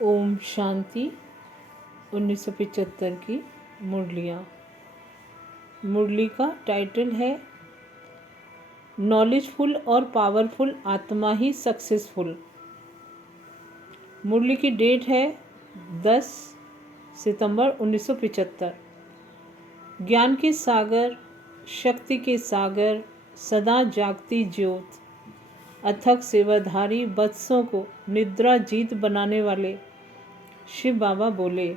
ओम शांति। 1975 की मुरलियाँ। मुरली का टाइटल है नॉलेजफुल और पावरफुल आत्मा ही सक्सेसफुल। मुरली की डेट है 10 सितंबर 1975। ज्ञान के सागर, शक्ति के सागर, सदा जागती ज्योत, अथक सेवाधारी वत्सों को निद्रा जीत बनाने वाले शिव बाबा बोले,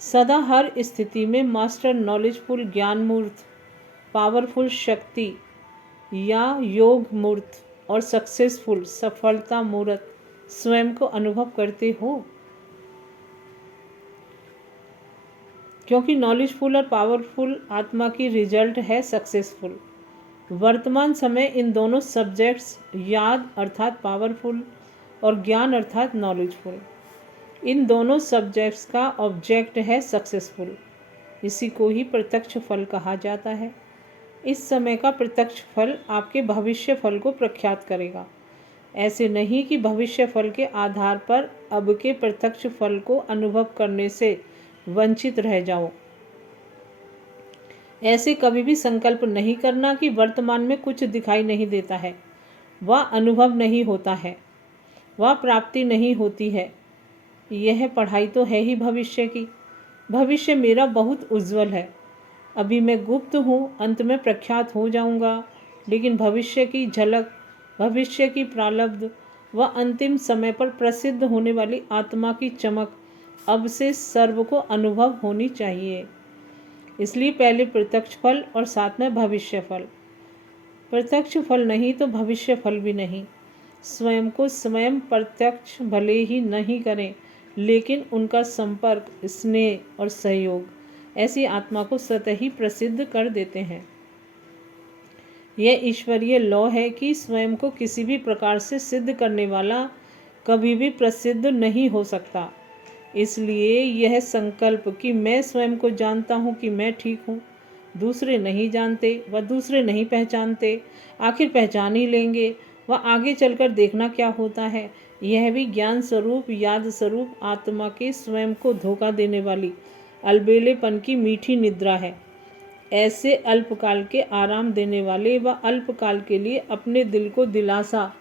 सदा हर स्थिति में मास्टर नॉलेजफुल ज्ञान मूर्त, पावरफुल शक्ति या योग मूर्त और सक्सेसफुल सफलता मूर्त स्वयं को अनुभव करते हो, क्योंकि नॉलेजफुल और पावरफुल आत्मा की रिजल्ट है सक्सेसफुल। वर्तमान समय इन दोनों सब्जेक्ट्स याद अर्थात पावरफुल और ज्ञान अर्थात नॉलेजफुल, इन दोनों सब्जेक्ट्स का ऑब्जेक्ट है सक्सेसफुल। इसी को ही प्रत्यक्ष फल कहा जाता है। इस समय का प्रत्यक्ष फल आपके भविष्य फल को प्रख्यात करेगा। ऐसे नहीं कि भविष्य फल के आधार पर अब के प्रत्यक्ष फल को अनुभव करने से वंचित रह जाओ। ऐसे कभी भी संकल्प नहीं करना कि वर्तमान में कुछ दिखाई नहीं देता है, वह अनुभव नहीं होता है, वह प्राप्ति नहीं होती है। यह पढ़ाई तो है ही भविष्य की। भविष्य मेरा बहुत उज्जवल है। अभी मैं गुप्त हूँ, अंत में प्रख्यात हो जाऊँगा, लेकिन भविष्य की झलक, भविष्य की प्रारब्ध व अंतिम समय पर प्रसिद्ध होने वाली आत्मा की चमक अब से सर्व को अनुभव होनी चाहिए। इसलिए पहले प्रत्यक्ष फल और साथ में भविष्य फल। प्रत्यक्ष फल नहीं तो भविष्य फल भी नहीं। स्वयं को स्वयं प्रत्यक्ष भले ही नहीं करें, लेकिन उनका संपर्क, स्नेह और सहयोग ऐसी आत्मा को स्वतः ही प्रसिद्ध कर देते हैं। यह ईश्वरीय लॉ है कि स्वयं को किसी भी प्रकार से सिद्ध करने वाला कभी भी प्रसिद्ध नहीं हो सकता। इसलिए यह संकल्प कि मैं स्वयं को जानता हूँ कि मैं ठीक हूँ, दूसरे नहीं जानते व दूसरे नहीं पहचानते, आखिर पहचान ही लेंगे व आगे चलकर देखना क्या होता है, यह भी ज्ञान स्वरूप, याद स्वरूप आत्मा के स्वयं को धोखा देने वाली अलबेलेपन की मीठी निद्रा है। ऐसे अल्पकाल के आराम देने वाले व अल्पकाल के लिए अपने दिल को दिलासा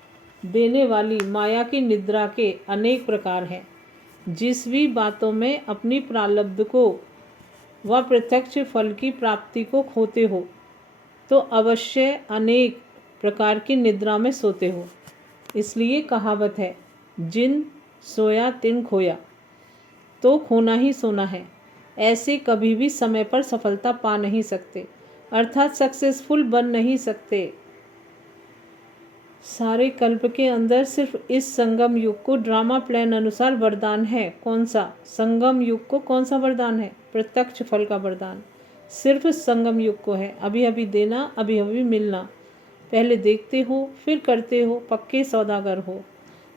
देने वाली माया की निद्रा के अनेक प्रकार हैं। जिस भी बातों में अपनी प्रारब्ध को व प्रत्यक्ष फल की प्राप्ति को खोते हो, तो अवश्य अनेक प्रकार की निद्रा में सोते हो। इसलिए कहावत है, जिन सोया तिन खोया, तो खोना ही सोना है। ऐसे कभी भी समय पर सफलता पा नहीं सकते, अर्थात सक्सेसफुल बन नहीं सकते। सारे कल्प के अंदर सिर्फ इस संगम युग को ड्रामा प्लान अनुसार वरदान है। कौन सा? संगम युग को कौन सा वरदान है? प्रत्यक्ष फल का वरदान सिर्फ संगम युग को है। अभी अभी देना, अभी अभी मिलना। पहले देखते हो फिर करते हो, पक्के सौदागर हो।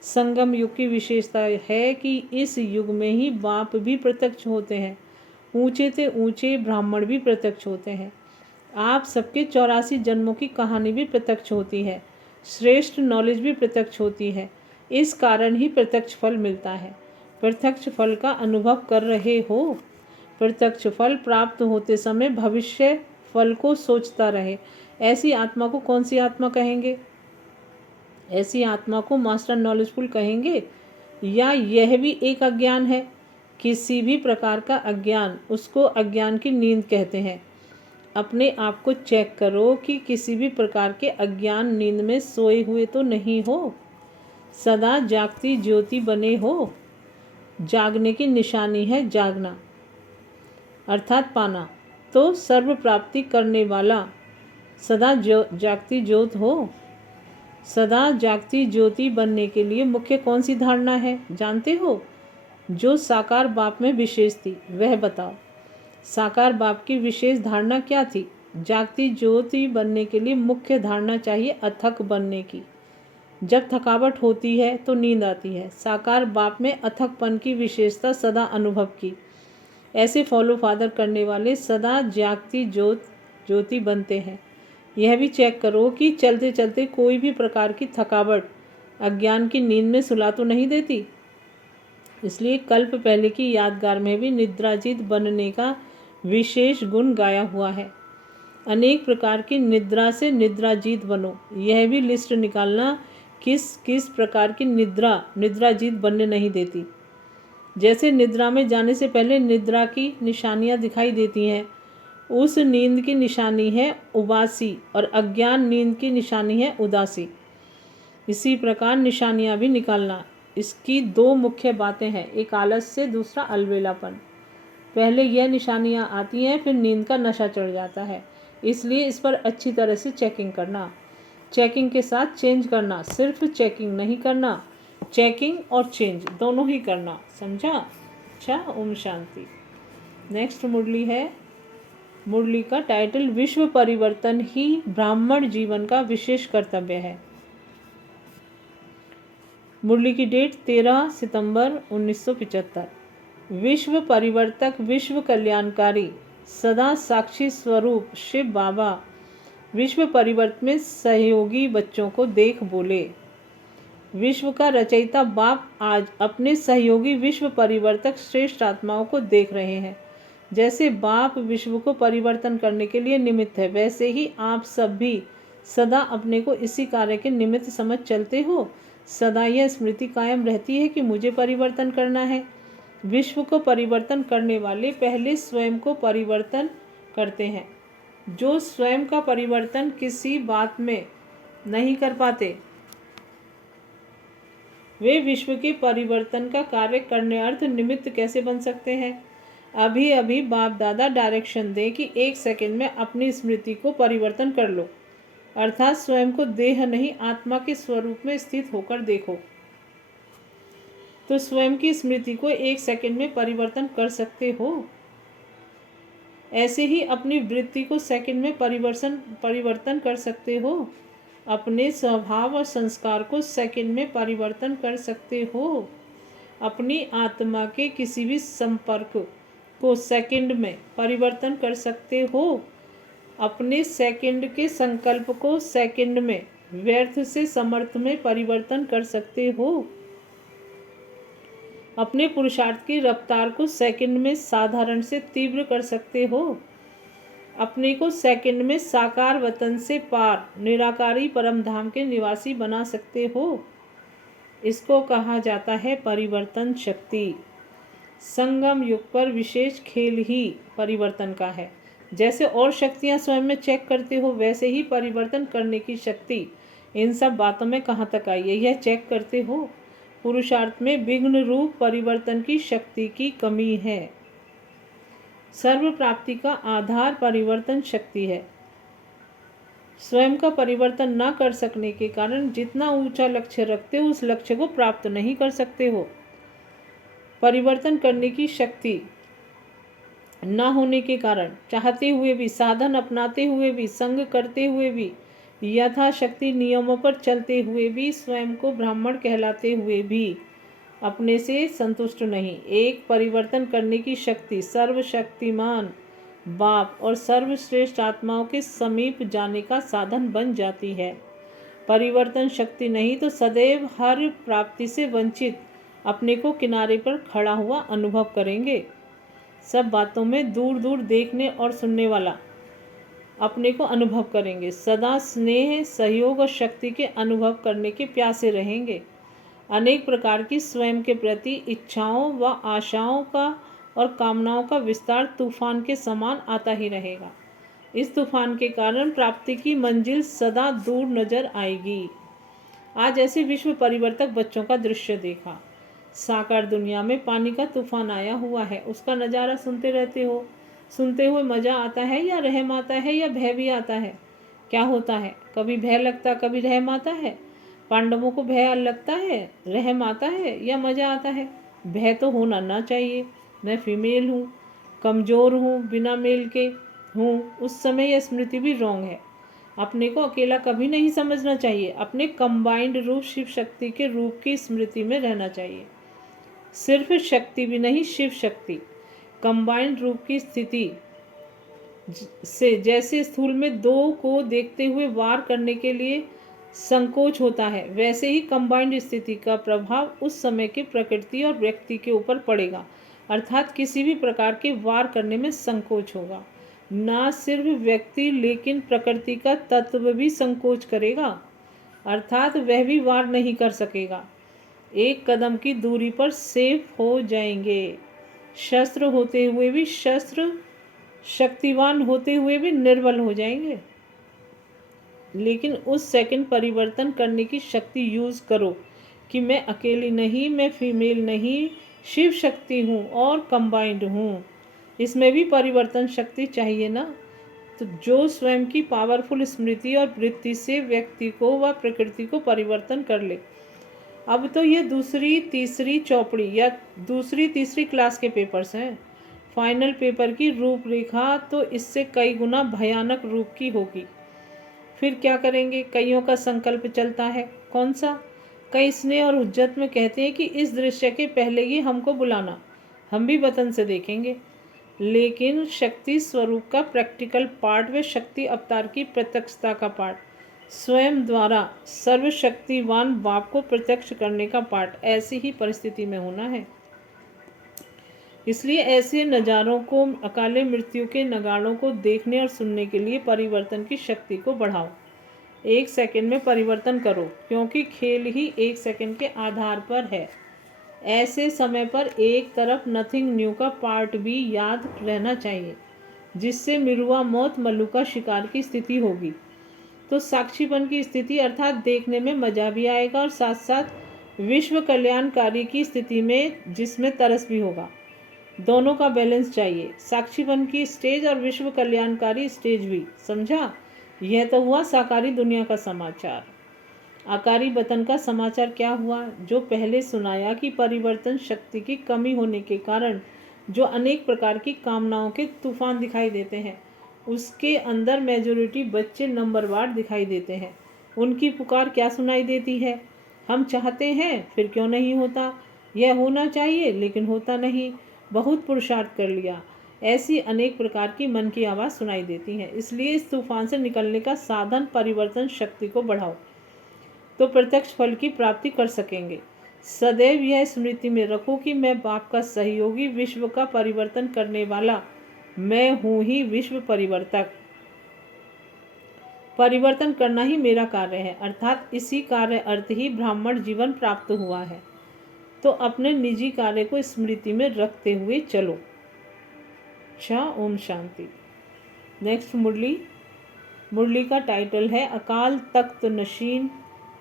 संगम युग की विशेषता है कि इस युग में ही बाप भी प्रत्यक्ष होते हैं, ऊंचे से ऊंचे ब्राह्मण भी प्रत्यक्ष होते हैं। आप सबके 84 जन्मों की कहानी भी प्रत्यक्ष होती है, श्रेष्ठ नॉलेज भी प्रत्यक्ष होती है। इस कारण ही प्रत्यक्ष फल मिलता है। प्रत्यक्ष फल का अनुभव कर रहे हो। प्रत्यक्ष फल प्राप्त होते समय भविष्य फल को सोचता रहे। ऐसी आत्मा को कौन सी आत्मा कहेंगे? ऐसी आत्मा को मास्टर नॉलेजफुल कहेंगे, या यह भी एक अज्ञान है? किसी भी प्रकार का अज्ञान, उसको अज्ञान की नींद कहते हैं। अपने आप को चेक करो कि किसी भी प्रकार के अज्ञान नींद में सोए हुए तो नहीं हो। सदा जागती ज्योति बने हो। जागने की निशानी है जागना अर्थात पाना। तो सर्व प्राप्ति करने वाला सदा जागती ज्योत हो। सदा जागती ज्योति बनने के लिए मुख्य कौन सी धारणा है जानते हो? जो साकार बाप में विशेष थी, वह बताओ। साकार बाप की विशेष धारणा क्या थी? जागती ज्योति बनने के लिए मुख्य धारणा चाहिए अथक बनने की। जब थकावट होती है तो नींद आती है। साकार बाप में अथकपन की विशेषता सदा अनुभव की। ऐसे फॉलो फादर करने वाले सदा जागती ज्योति बनते हैं। यह भी चेक करो कि चलते चलते कोई भी प्रकार की थकावट अज्ञान की नींद में सुला तो नहीं देती। इसलिए कल्प पहले की यादगार में भी निद्राजीत बनने का विशेष गुण गाया हुआ है। अनेक प्रकार की निद्रा से निद्राजीत बनो। यह भी लिस्ट निकालना किस किस प्रकार की निद्रा निद्राजीत बनने नहीं देती। जैसे निद्रा में जाने से पहले निद्रा की निशानियां दिखाई देती हैं, उस नींद की निशानी है उबासी और अज्ञान नींद की निशानी है उदासी। इसी प्रकार निशानियां भी निकालना। इसकी दो मुख्य बातें हैं, एक आलस्य, दूसरा अलबेलापन। पहले यह निशानियां आती हैं, फिर नींद का नशा चढ़ जाता है। इसलिए इस पर अच्छी तरह से चेकिंग करना। चेकिंग के साथ चेंज करना, सिर्फ चेकिंग नहीं करना, चेकिंग और चेंज दोनों ही करना। समझा? अच्छा, ओम शांति। नेक्स्ट मुरली है। मुरली का टाइटल विश्व परिवर्तन ही ब्राह्मण जीवन का विशेष कर्तव्य है। मुरली की डेट 13 सितंबर 1975। विश्व परिवर्तक, विश्व कल्याणकारी, सदा साक्षी स्वरूप शिव बाबा विश्व परिवर्तन में सहयोगी बच्चों को देख बोले। विश्व का रचयिता बाप आज अपने सहयोगी विश्व परिवर्तक श्रेष्ठ आत्माओं को देख रहे हैं। जैसे बाप विश्व को परिवर्तन करने के लिए निमित्त है, वैसे ही आप सब भी सदा अपने को इसी कार्य के निमित्त समझ चलते हो। सदा यह स्मृति कायम रहती है कि मुझे परिवर्तन करना है। विश्व को परिवर्तन करने वाले पहले स्वयं को परिवर्तन करते हैं। जो स्वयं का परिवर्तन किसी बात में नहीं कर पाते, वे विश्व के परिवर्तन का कार्य करने अर्थ निमित्त कैसे बन सकते हैं? अभी अभी बाप दादा डायरेक्शन दे कि 1 सेकंड में अपनी स्मृति को परिवर्तन कर लो, अर्थात स्वयं को देह नहीं आत्मा के स्वरूप में स्थित होकर देखो, तो स्वयं की स्मृति को 1 सेकंड में परिवर्तन कर सकते हो। ऐसे ही अपनी वृत्ति को सेकंड में परिवर्तन कर सकते हो। अपने स्वभाव और संस्कार को सेकंड में परिवर्तन कर सकते हो। अपनी आत्मा के किसी भी संपर्क को सेकंड में परिवर्तन कर सकते हो। अपने सेकंड के संकल्प को सेकंड में व्यर्थ से समर्थ में परिवर्तन कर सकते हो। अपने पुरुषार्थ की रफ्तार को सेकंड में साधारण से तीव्र कर सकते हो। अपने को सेकंड में साकार वतन से पार निराकारी परम धाम के निवासी बना सकते हो। इसको कहा जाता है परिवर्तन शक्ति। संगम युग पर विशेष खेल ही परिवर्तन का है। जैसे और शक्तियां स्वयं में चेक करते हो, वैसे ही परिवर्तन करने की शक्ति इन सब बातों में कहाँ तक आई है, यह चेक करते हो। पुरुषार्थ में विघ्न रूप परिवर्तन की शक्ति की कमी है। सर्व प्राप्ति का आधार परिवर्तन शक्ति है। स्वयं का परिवर्तन न कर सकने के कारण जितना ऊंचा लक्ष्य रखते हो, उस लक्ष्य को प्राप्त नहीं कर सकते हो। परिवर्तन करने की शक्ति न होने के कारण चाहते हुए भी, साधन अपनाते हुए भी, संग करते हुए भी, यथाशक्ति नियमों पर चलते हुए भी, स्वयं को ब्राह्मण कहलाते हुए भी अपने से संतुष्ट नहीं। एक परिवर्तन करने की शक्ति सर्वशक्तिमान बाप और सर्वश्रेष्ठ आत्माओं के समीप जाने का साधन बन जाती है। परिवर्तन शक्ति नहीं तो सदैव हर प्राप्ति से वंचित अपने को किनारे पर खड़ा हुआ अनुभव करेंगे। सब बातों में दूर दूर देखने और सुनने वाला अपने को अनुभव करेंगे। सदा स्नेह, सहयोग और शक्ति के अनुभव करने के प्यासे रहेंगे। अनेक प्रकार की स्वयं के प्रति इच्छाओं व आशाओं का और कामनाओं का विस्तार तूफान के समान आता ही रहेगा। इस तूफान के कारण प्राप्ति की मंजिल सदा दूर नजर आएगी। आज ऐसे विश्व परिवर्तक बच्चों का दृश्य देखा। साकार दुनिया में पानी का तूफान आया हुआ है, उसका नज़ारा सुनते रहते हो। सुनते हुए मज़ा आता है या रहम आता है या भय भी आता है? क्या होता है? कभी भय लगता, कभी रहम आता है। पांडवों को भय लगता है, रहम आता है या मज़ा आता है? भय तो होना ना चाहिए। मैं फीमेल हूँ, कमज़ोर हूँ, बिना मेल के हूँ, उस समय यह स्मृति भी रॉन्ग है। अपने को अकेला कभी नहीं समझना चाहिए। अपने कंबाइंड रूप शिव शक्ति के रूप की स्मृति में रहना चाहिए। सिर्फ शक्ति भी नहीं, शिव शक्ति कंबाइंड रूप की स्थिति से, जैसे स्थूल में दो को देखते हुए वार करने के लिए संकोच होता है, वैसे ही कंबाइंड स्थिति का प्रभाव उस समय के प्रकृति और व्यक्ति के ऊपर पड़ेगा, अर्थात किसी भी प्रकार के वार करने में संकोच होगा। ना सिर्फ व्यक्ति लेकिन प्रकृति का तत्व भी संकोच करेगा, अर्थात वह भी वार नहीं कर सकेगा। एक कदम की दूरी पर सेफ हो जाएंगे। शस्त्र होते हुए भी शस्त्र, शक्तिवान होते हुए भी निर्बल हो जाएंगे। लेकिन उस सेकंड परिवर्तन करने की शक्ति यूज़ करो कि मैं अकेली नहीं, मैं फीमेल नहीं, शिव शक्ति हूँ और कंबाइंड हूँ। इसमें भी परिवर्तन शक्ति चाहिए ना। तो जो स्वयं की पावरफुल स्मृति और वृत्ति से व्यक्ति को व प्रकृति को परिवर्तन कर ले। अब तो ये दूसरी तीसरी चौपड़ी या दूसरी तीसरी क्लास के पेपर्स हैं। फाइनल पेपर की रूपरेखा तो इससे कई गुना भयानक रूप की होगी। फिर क्या करेंगे? कईयों का संकल्प चलता है। कौन सा? कई स्नेह और हुज्जत में कहते हैं कि इस दृश्य के पहले ही हमको बुलाना, हम भी वतन से देखेंगे। लेकिन शक्ति स्वरूप का प्रैक्टिकल पार्ट व शक्ति अवतार की प्रत्यक्षता का पार्ट, स्वयं द्वारा सर्वशक्तिवान बाप को प्रत्यक्ष करने का पार्ट ऐसी ही परिस्थिति में होना है। इसलिए ऐसे नज़ारों को, अकाले मृत्यु के नगाड़ों को देखने और सुनने के लिए परिवर्तन की शक्ति को बढ़ाओ। 1 सेकंड में परिवर्तन करो, क्योंकि खेल ही 1 सेकंड के आधार पर है। ऐसे समय पर एक तरफ नथिंग न्यू का पार्ट भी याद रहना चाहिए, जिससे मिरुआ मौत मल्लू का शिकार की स्थिति होगी तो साक्षीपन की स्थिति अर्थात देखने में मजा भी आएगा और साथ साथ विश्व कल्याणकारी की स्थिति में जिसमें तरस भी होगा। दोनों का बैलेंस चाहिए, साक्षीपन की स्टेज और विश्व कल्याणकारी स्टेज भी। समझा? यह तो हुआ साकारी दुनिया का समाचार। आकारी वतन का समाचार क्या हुआ? जो पहले सुनाया कि परिवर्तन शक्ति की कमी होने के कारण जो अनेक प्रकार की कामनाओं के तूफान दिखाई देते हैं, उसके अंदर मेजॉरिटी बच्चे नंबरवार दिखाई देते हैं। उनकी पुकार क्या सुनाई देती है? हम चाहते हैं, फिर क्यों नहीं होता? यह होना चाहिए लेकिन होता नहीं, बहुत पुरुषार्थ कर लिया। ऐसी अनेक प्रकार की मन की आवाज़ सुनाई देती है। इसलिए इस तूफान से निकलने का साधन परिवर्तन शक्ति को बढ़ाओ, तो प्रत्यक्ष फल की प्राप्ति कर सकेंगे। सदैव यह स्मृति में रखो कि मैं बाप का सहयोगी, विश्व का परिवर्तन करने वाला मैं हूँ ही विश्व परिवर्तक। परिवर्तन करना ही मेरा कार्य है, अर्थात इसी कार्य अर्थ ही ब्राह्मण जीवन प्राप्त हुआ है। तो अपने निजी कार्य को स्मृति में रखते हुए चलो। अच्छा, ओम शांति। नेक्स्ट मुरली का टाइटल है अकाल तख्त नशीन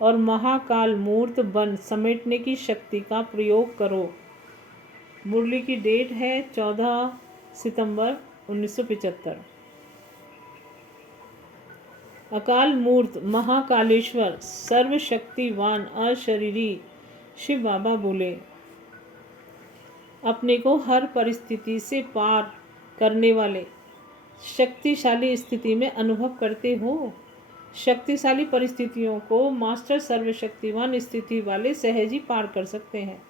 और महाकाल मूर्त बन समेटने की शक्ति का प्रयोग करो। मुरली की डेट है 14 सितंबर 1975। अकाल मूर्त महाकालेश्वर सर्वशक्तिवान अशरीरी शिव बाबा बोले, अपने को हर परिस्थिति से पार करने वाले शक्तिशाली स्थिति में अनुभव करते हो। शक्तिशाली परिस्थितियों को मास्टर सर्वशक्तिवान स्थिति वाले सहज ही पार कर सकते हैं।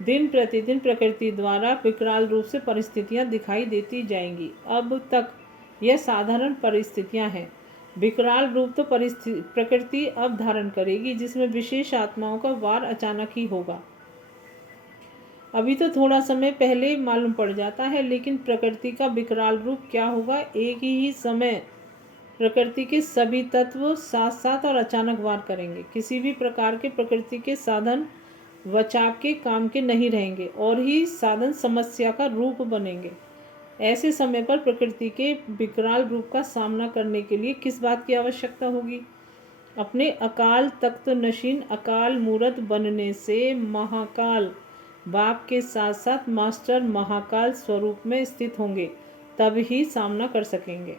दिन प्रतिदिन प्रकृति द्वारा विकराल रूप से परिस्थितियां दिखाई देती जाएंगी। अब तक यह साधारण परिस्थितियां हैं, विकराल रूप तो प्रकृति अब धारण करेगी, जिसमें विशेष आत्माओं का वार अचानक ही होगा। अभी तो थोड़ा समय पहले मालूम पड़ जाता है, लेकिन प्रकृति का विकराल रूप क्या होगा? एक ही समय प्रकृति के सभी तत्व साथ साथ और अचानक वार करेंगे। किसी भी प्रकार के प्रकृति के साधन बचाव के काम के नहीं रहेंगे और ही साधन समस्या का रूप बनेंगे। ऐसे समय पर प्रकृति के विकराल रूप का सामना करने के लिए किस बात की आवश्यकता होगी? अपने अकाल तख्त नशीन अकाल मूर्त बनने से महाकाल बाप के साथ साथ मास्टर महाकाल स्वरूप में स्थित होंगे, तब ही सामना कर सकेंगे।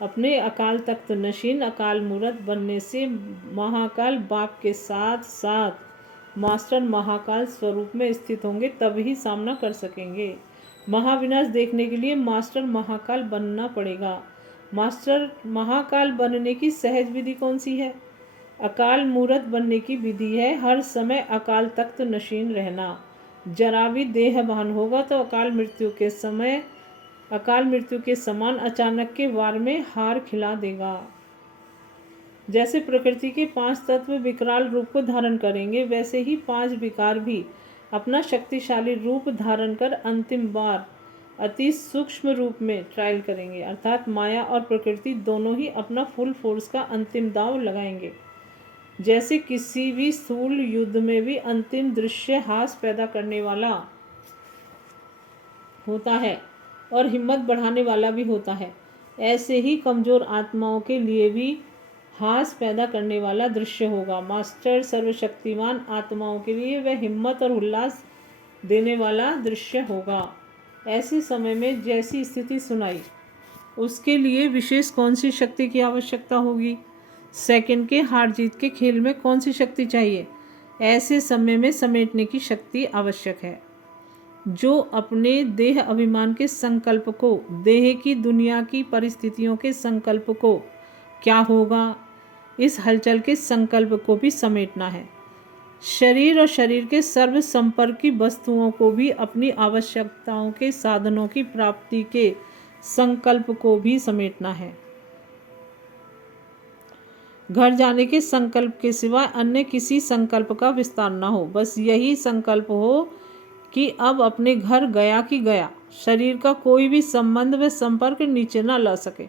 अपने अकाल तख्त नशीन अकाल मूर्त बनने से महाकाल बाप के साथ साथ मास्टर महाकाल स्वरूप में स्थित होंगे, तब ही सामना कर सकेंगे। महाविनाश देखने के लिए मास्टर महाकाल बनना पड़ेगा। मास्टर महाकाल बनने की सहज विधि कौन सी है? अकाल मूर्त बनने की विधि है हर समय अकाल तख्त नशीन रहना। जरा भी देहभान होगा तो अकाल मृत्यु के समान अचानक के वार में हार खिला देगा। जैसे प्रकृति के 5 तत्व विकराल रूप को धारण करेंगे, वैसे ही 5 विकार भी अपना शक्तिशाली रूप धारण कर अंतिम बार अति सूक्ष्म रूप में ट्रायल करेंगे। अर्थात माया और प्रकृति दोनों ही अपना फुल फोर्स का अंतिम दांव लगाएंगे। जैसे किसी भी स्थूल युद्ध में भी अंतिम दृश्य हास पैदा करने वाला होता है और हिम्मत बढ़ाने वाला भी होता है, ऐसे ही कमजोर आत्माओं के लिए भी हास पैदा करने वाला दृश्य होगा। मास्टर सर्वशक्तिमान आत्माओं के लिए वह हिम्मत और उल्लास देने वाला दृश्य होगा। ऐसे समय में जैसी स्थिति सुनाई, उसके लिए विशेष कौन सी शक्ति की आवश्यकता होगी? सेकंड के हार जीत के खेल में कौन सी शक्ति चाहिए? ऐसे समय में समेटने की शक्ति आवश्यक है। जो अपने देह अभिमान के संकल्प को, देह की दुनिया की परिस्थितियों के संकल्प को, क्या होगा इस हलचल के संकल्प को भी समेटना है। शरीर और शरीर के सर्व संपर्की वस्तुओं को भी अपनी आवश्यकताओं के साधनों की प्राप्ति के संकल्प को भी समेटना है। घर जाने के संकल्प के सिवा अन्य किसी संकल्प का विस्तार न हो। बस यही संकल्प हो कि अब अपने घर गया कि गया, शरीर का कोई भी संबंध व संपर्क नीचे न ला सके।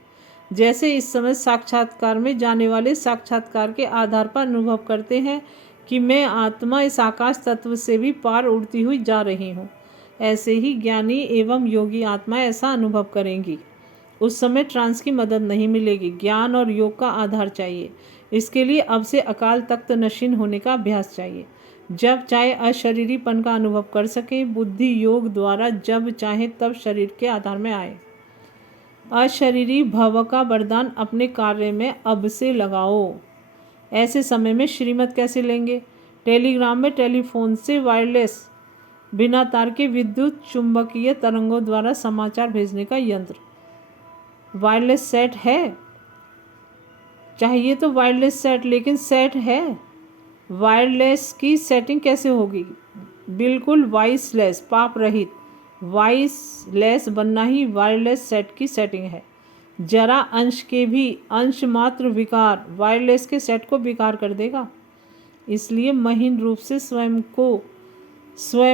जैसे इस समय साक्षात्कार में जाने वाले साक्षात्कार के आधार पर अनुभव करते हैं कि मैं आत्मा इस आकाश तत्व से भी पार उड़ती हुई जा रही हूँ, ऐसे ही ज्ञानी एवं योगी आत्मा ऐसा अनुभव करेंगी। उस समय ट्रांस की मदद नहीं मिलेगी, ज्ञान और योग का आधार चाहिए। इसके लिए अब से अकाल तख्त नशीन होने का अभ्यास चाहिए। जब चाहे अशरीरीपन का अनुभव कर सकें, बुद्धि योग द्वारा जब चाहे तब शरीर के आधार में आए। अशरीरी भव का वरदान अपने कार्य में अब से लगाओ। ऐसे समय में श्रीमत कैसे लेंगे? टेलीग्राम में टेलीफोन से वायरलेस बिना तार के विद्युत चुंबकीय तरंगों द्वारा समाचार भेजने का यंत्र। वायरलेस सेट है? चाहिए तो वायरलेस सेट, लेकिन सेट है। वायरलेस की सेटिंग कैसे होगी? बिल्कुल वॉइसलेस, पाप रहित वॉइसलेस बनना ही वायरलेस सेट की सेटिंग है। जरा अंश के भी अंश मात्र विकार वायरलेस के सेट को बेकार कर देगा। इसलिए महीन रूप से स्वयं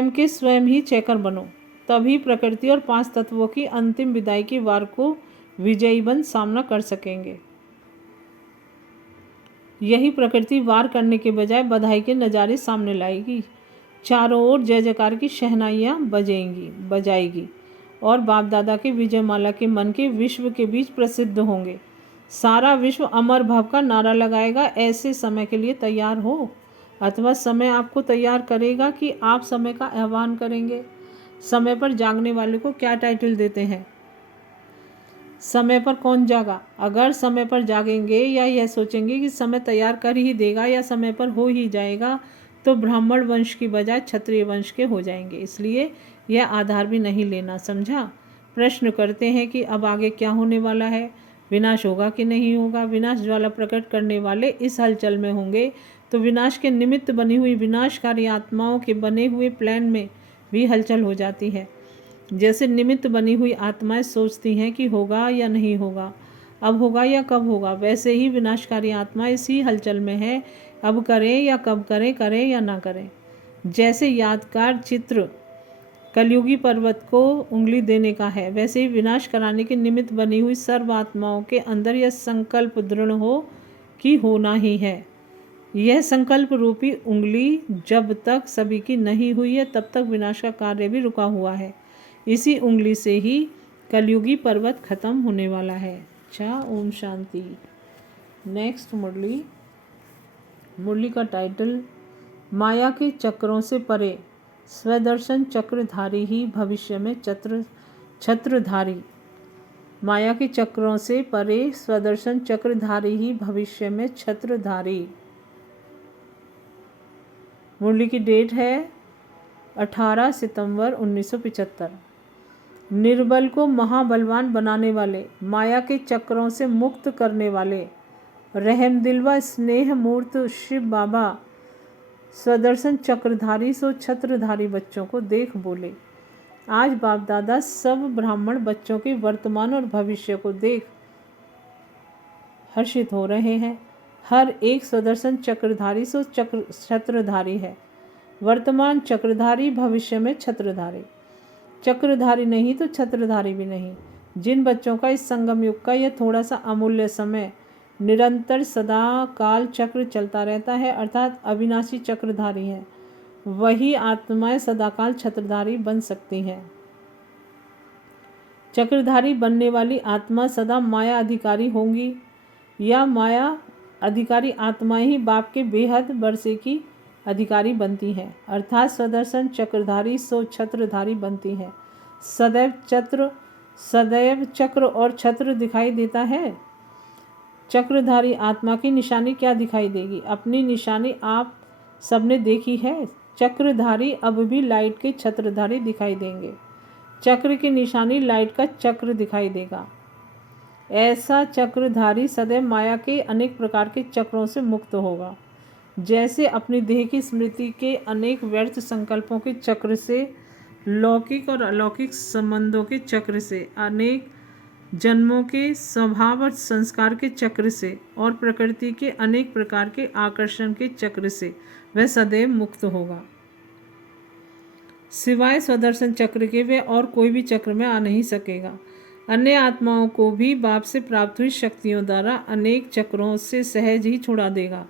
के स्वयं ही चेकर बनो, तभी प्रकृति और 5 तत्वों की अंतिम विदाई की वार को विजयी बन सामना कर सकेंगे। यही प्रकृति वार करने के बजाय बधाई के नज़ारे सामने लाएगी। चारों ओर जय जयकार की शहनाइयाँ बजाएगी और बाप दादा के विजयमाला के मन के विश्व के बीच प्रसिद्ध होंगे। सारा विश्व अमर भव का नारा लगाएगा। ऐसे समय के लिए तैयार हो, अथवा समय आपको तैयार करेगा कि आप समय का आह्वान करेंगे। समय पर जागने वाले को क्या टाइटल देते हैं? समय पर कौन जागा? अगर समय पर जागेंगे या यह सोचेंगे कि समय तैयार कर ही देगा या समय पर हो ही जाएगा, तो ब्राह्मण वंश की बजाय क्षत्रिय वंश के हो जाएंगे। इसलिए यह आधार भी नहीं लेना, समझा? प्रश्न करते हैं कि अब आगे क्या होने वाला है, विनाश होगा कि नहीं होगा। विनाश ज्वाला प्रकट करने वाले इस हलचल में होंगे, तो विनाश के निमित्त बनी हुई विनाशकारी आत्माओं के बने हुए प्लान में भी हलचल हो जाती है। जैसे निमित्त बनी हुई आत्माएं सोचती हैं कि होगा या नहीं होगा, अब होगा या कब होगा, वैसे ही विनाशकारी आत्मा इसी हलचल में है, अब करें या कब करें, करें या ना करें। जैसे यादगार चित्र कलयुगी पर्वत को उंगली देने का है, वैसे ही विनाश कराने के निमित्त बनी हुई सर्व आत्माओं के अंदर यह संकल्प दृढ़ हो कि होना ही है। यह संकल्प रूपी उंगली जब तक सभी की नहीं हुई है, तब तक विनाश का कार्य भी रुका हुआ है। इसी उंगली से ही कलयुगी पर्वत खत्म होने वाला है। अच्छा, ओम शांति। नेक्स्ट मुरली का टाइटल माया के चक्रों से परे स्वदर्शन चक्रधारी ही भविष्य में छत्रधारी। माया के चक्रों से परे स्वदर्शन चक्रधारी ही भविष्य में छत्रधारी। मुरली की डेट है 18 सितंबर 1975। निर्बल को महाबलवान बनाने वाले, माया के चक्रों से मुक्त करने वाले, रहमदिल व स्नेह मूर्त शिव बाबा स्वदर्शन चक्रधारी सो छत्रधारी बच्चों को देख बोले। आज बाप दादा सब ब्राह्मण बच्चों के वर्तमान और भविष्य को देख हर्षित हो रहे हैं। हर एक सुदर्शन चक्रधारी सो छत्रधारी है। वर्तमान चक्रधारी, भविष्य में छत्रधारी। चक्रधारी नहीं तो छत्रधारी भी नहीं। जिन बच्चों का इस संगम युग का यह थोड़ा सा अमूल्य समय निरंतर सदा काल चक्र चलता रहता है, अर्थात अविनाशी चक्रधारी है, वही आत्माएं सदाकाल छत्रधारी बन सकती हैं। चक्रधारी बनने वाली आत्मा सदा माया अधिकारी होंगी, या माया अधिकारी आत्माएं ही बाप के बेहद वर्षे की अधिकारी बनती हैं, अर्थात सुदर्शन चक्रधारी सो छत्रधारी बनती हैं। सदैव चक्र और छत्र दिखाई देता है। चक्रधारी आत्मा की निशानी क्या दिखाई देगी? अपनी निशानी आप सबने देखी है। चक्रधारी अब भी लाइट के छत्रधारी दिखाई देंगे। चक्र की निशानी लाइट का चक्र दिखाई देगा। ऐसा चक्रधारी सदैव माया के अनेक प्रकार के चक्रों से मुक्त होगा। जैसे अपनी देह की स्मृति के अनेक व्यर्थ संकल्पों के चक्र से, लौकिक और अलौकिक संबंधों के चक्र से, अनेक जन्मों के स्वभाव और संस्कार के चक्र से और प्रकृति के अनेक प्रकार के आकर्षण के चक्र से वह सदैव मुक्त होगा। सिवाय स्वदर्शन चक्र के वे और कोई भी चक्र में आ नहीं सकेगा। अन्य आत्माओं को भी बाप से प्राप्त हुई शक्तियों द्वारा अनेक चक्रों से सहज ही छुड़ा देगा।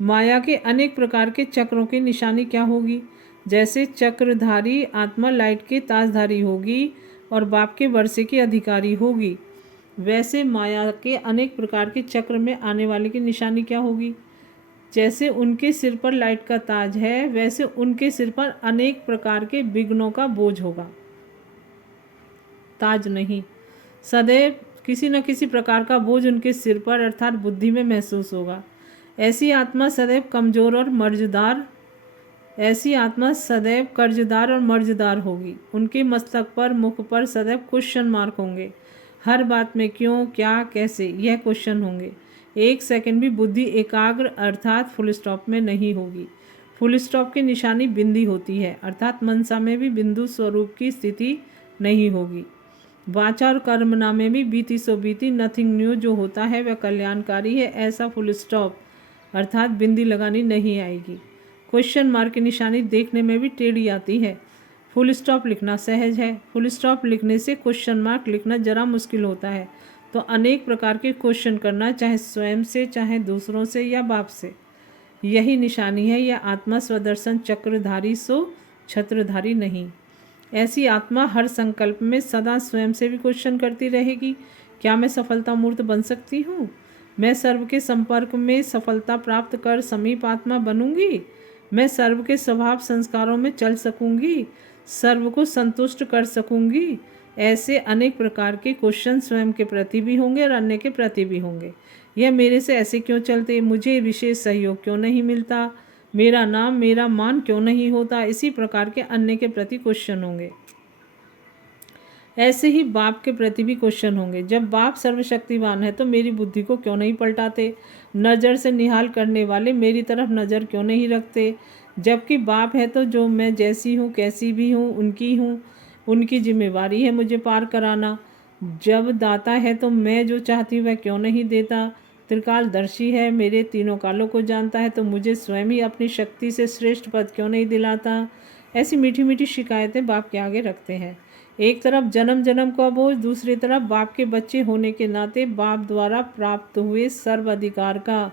माया के अनेक प्रकार के चक्रों की निशानी क्या होगी? जैसे चक्रधारी आत्मा लाइट के ताजधारी होगी और बाप के वर्षे की अधिकारी होगी, वैसे माया के अनेक प्रकार के चक्र में आने वाले की निशानी क्या होगी? जैसे उनके सिर पर लाइट का ताज है, वैसे उनके सिर पर अनेक प्रकार के विघ्नों का बोझ होगा। ताज नहीं, सदैव किसी न किसी प्रकार का बोझ उनके सिर पर अर्थात बुद्धि में महसूस होगा। ऐसी आत्मा सदैव कर्जदार और मर्जदार होगी। उनके मस्तक पर, मुख पर सदैव क्वेश्चन मार्क होंगे। हर बात में क्यों, क्या, कैसे, यह क्वेश्चन होंगे। एक सेकंड भी बुद्धि एकाग्र अर्थात फुल स्टॉप में नहीं होगी। फुल स्टॉप की निशानी बिंदी होती है, अर्थात मनसा में भी बिंदु स्वरूप की स्थिति नहीं होगी। वाचा और कर्मना में भी बीती सो बीती, नथिंग न्यू जो होता है वह कल्याणकारी है, ऐसा फुल स्टॉप अर्थात बिंदी लगानी नहीं आएगी। क्वेश्चन मार्क की निशानी देखने में भी टेढ़ी आती है। फुल स्टॉप लिखना सहज है, फुल स्टॉप लिखने से क्वेश्चन मार्क लिखना जरा मुश्किल होता है। तो अनेक प्रकार के क्वेश्चन करना, चाहे स्वयं से, चाहे दूसरों से या बाप से, यही निशानी है। यह आत्मा स्वदर्शन चक्रधारी सो छत्रधारी नहीं। ऐसी आत्मा हर संकल्प में सदा स्वयं से भी क्वेश्चन करती रहेगी, क्या मैं सफलता मूर्त बन सकती हूँ? मैं सर्व के संपर्क में सफलता प्राप्त कर समीप आत्मा बनूंगी? मैं सर्व के स्वभाव संस्कारों में चल सकूंगी? सर्व को संतुष्ट कर सकूंगी? ऐसे अनेक प्रकार के क्वेश्चन स्वयं के प्रति भी होंगे और अन्य के प्रति भी होंगे। यह मेरे से ऐसे क्यों चलते? मुझे विशेष सहयोग क्यों नहीं मिलता? मेरा नाम, मेरा मान क्यों नहीं होता? इसी प्रकार के अन्य के प्रति क्वेश्चन होंगे। ऐसे ही बाप के प्रति भी क्वेश्चन होंगे। जब बाप सर्वशक्तिवान है तो मेरी बुद्धि को क्यों नहीं पलटाते? नज़र से निहाल करने वाले मेरी तरफ नज़र क्यों नहीं रखते? जबकि बाप है तो जो मैं जैसी हूँ, कैसी भी हूँ, उनकी जिम्मेवारी है मुझे पार कराना। जब दाता है तो मैं जो चाहती हूँ वह क्यों नहीं देता? त्रिकालदर्शी है, मेरे तीनों कालों को जानता है, तो मुझे स्वयं ही अपनी शक्ति से श्रेष्ठ पद क्यों नहीं दिलाता? ऐसी मीठी मीठी शिकायतें बाप के आगे रखते हैं। एक तरफ जन्म जन्म का बोझ, दूसरी तरफ बाप के बच्चे होने के नाते बाप द्वारा प्राप्त हुए सर्व अधिकार का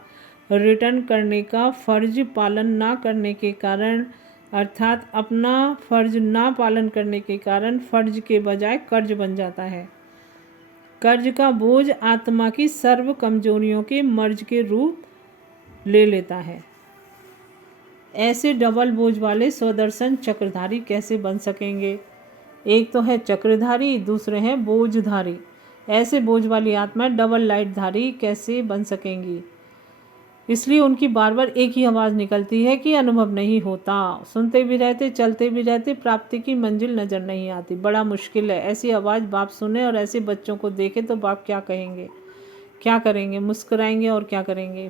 रिटर्न करने का फर्ज पालन ना करने के कारण, अर्थात अपना फर्ज ना पालन करने के कारण फर्ज के बजाय कर्ज बन जाता है। कर्ज का बोझ आत्मा की सर्व कमजोरियों के मर्ज के रूप ले लेता है। ऐसे डबल बोझ वाले स्वदर्शन चक्रधारी कैसे बन सकेंगे? एक तो है चक्रधारी, दूसरे हैं बोझधारी। ऐसे बोझ वाली आत्मा डबल लाइटधारी कैसे बन सकेंगी? इसलिए उनकी बार बार एक ही आवाज़ निकलती है कि अनुभव नहीं होता। सुनते भी रहते, चलते भी रहते, प्राप्ति की मंजिल नज़र नहीं आती। बड़ा मुश्किल है। ऐसी आवाज़ बाप सुने और ऐसे बच्चों को देखे तो बाप क्या कहेंगे, क्या करेंगे? मुस्कुराएंगे और क्या करेंगे?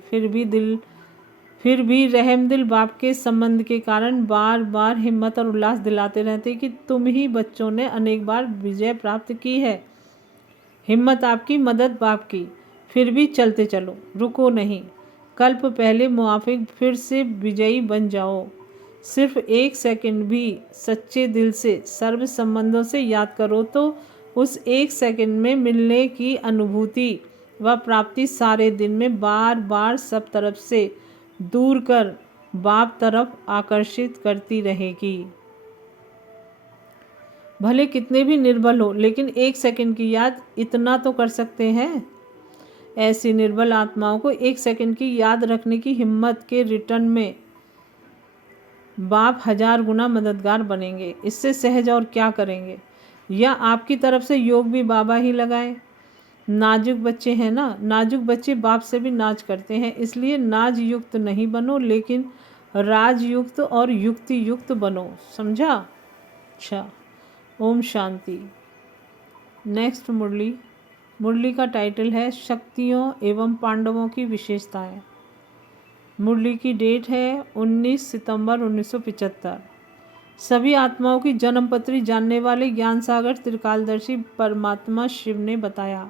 फिर भी रहम दिल बाप के संबंध के कारण बार बार हिम्मत और उल्लास दिलाते रहते कि तुम ही बच्चों ने अनेक बार विजय प्राप्त की है। हिम्मत आपकी, मदद बाप की, फिर भी चलते चलो, रुको नहीं। कल्प पहले मुआफिक फिर से विजयी बन जाओ। सिर्फ 1 सेकंड भी सच्चे दिल से सर्व संबंधों से याद करो तो उस 1 सेकंड में मिलने की अनुभूति व प्राप्ति सारे दिन में बार बार सब तरफ से दूर कर बाप तरफ आकर्षित करती रहेगी। भले कितने भी निर्बल हो, लेकिन 1 सेकंड की याद इतना तो कर सकते हैं। ऐसी निर्बल आत्माओं को 1 सेकंड की याद रखने की हिम्मत के रिटर्न में बाप 1000 गुना मददगार बनेंगे। इससे सहज और क्या करेंगे। या आपकी तरफ से योग भी बाबा ही लगाए। नाजुक बच्चे हैं ना, नाजुक बच्चे बाप से भी नाज करते हैं, इसलिए नाज युक्त नहीं बनो, लेकिन राजयुक्त और युक्ति युक्त बनो। समझा? अच्छा, ओम शांति। नेक्स्ट मुरली का टाइटल है शक्तियों एवं पांडवों की विशेषताएं। मुरली की डेट है 19 सितंबर 1975। सभी आत्माओं की जन्मपत्री जानने वाले ज्ञान सागर त्रिकालदर्शी परमात्मा शिव ने बताया।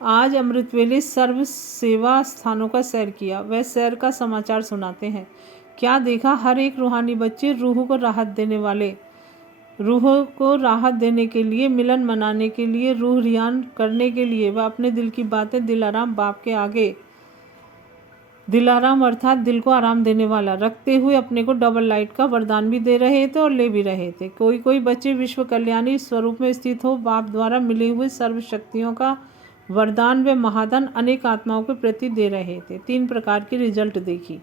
आज अमृत वेले सर्व सेवा स्थानों का सैर किया। वह सैर का समाचार सुनाते हैं। क्या देखा? हर एक रूहानी बच्चे रूह को राहत देने के लिए, मिलन मनाने के लिए, रूह रियान करने के लिए व अपने दिल की बातें दिलाराम बाप के आगे, दिलाराम अर्थात दिल को आराम देने वाला रखते हुए अपने को डबल लाइट का वरदान भी दे रहे थे और ले भी रहे थे। कोई बच्चे विश्व कल्याणी स्वरूप में स्थित हो बाप द्वारा मिले हुए सर्व शक्तियों का वरदान व महादान अनेक आत्माओं के प्रति दे रहे थे। 3 प्रकार की रिजल्ट देखी।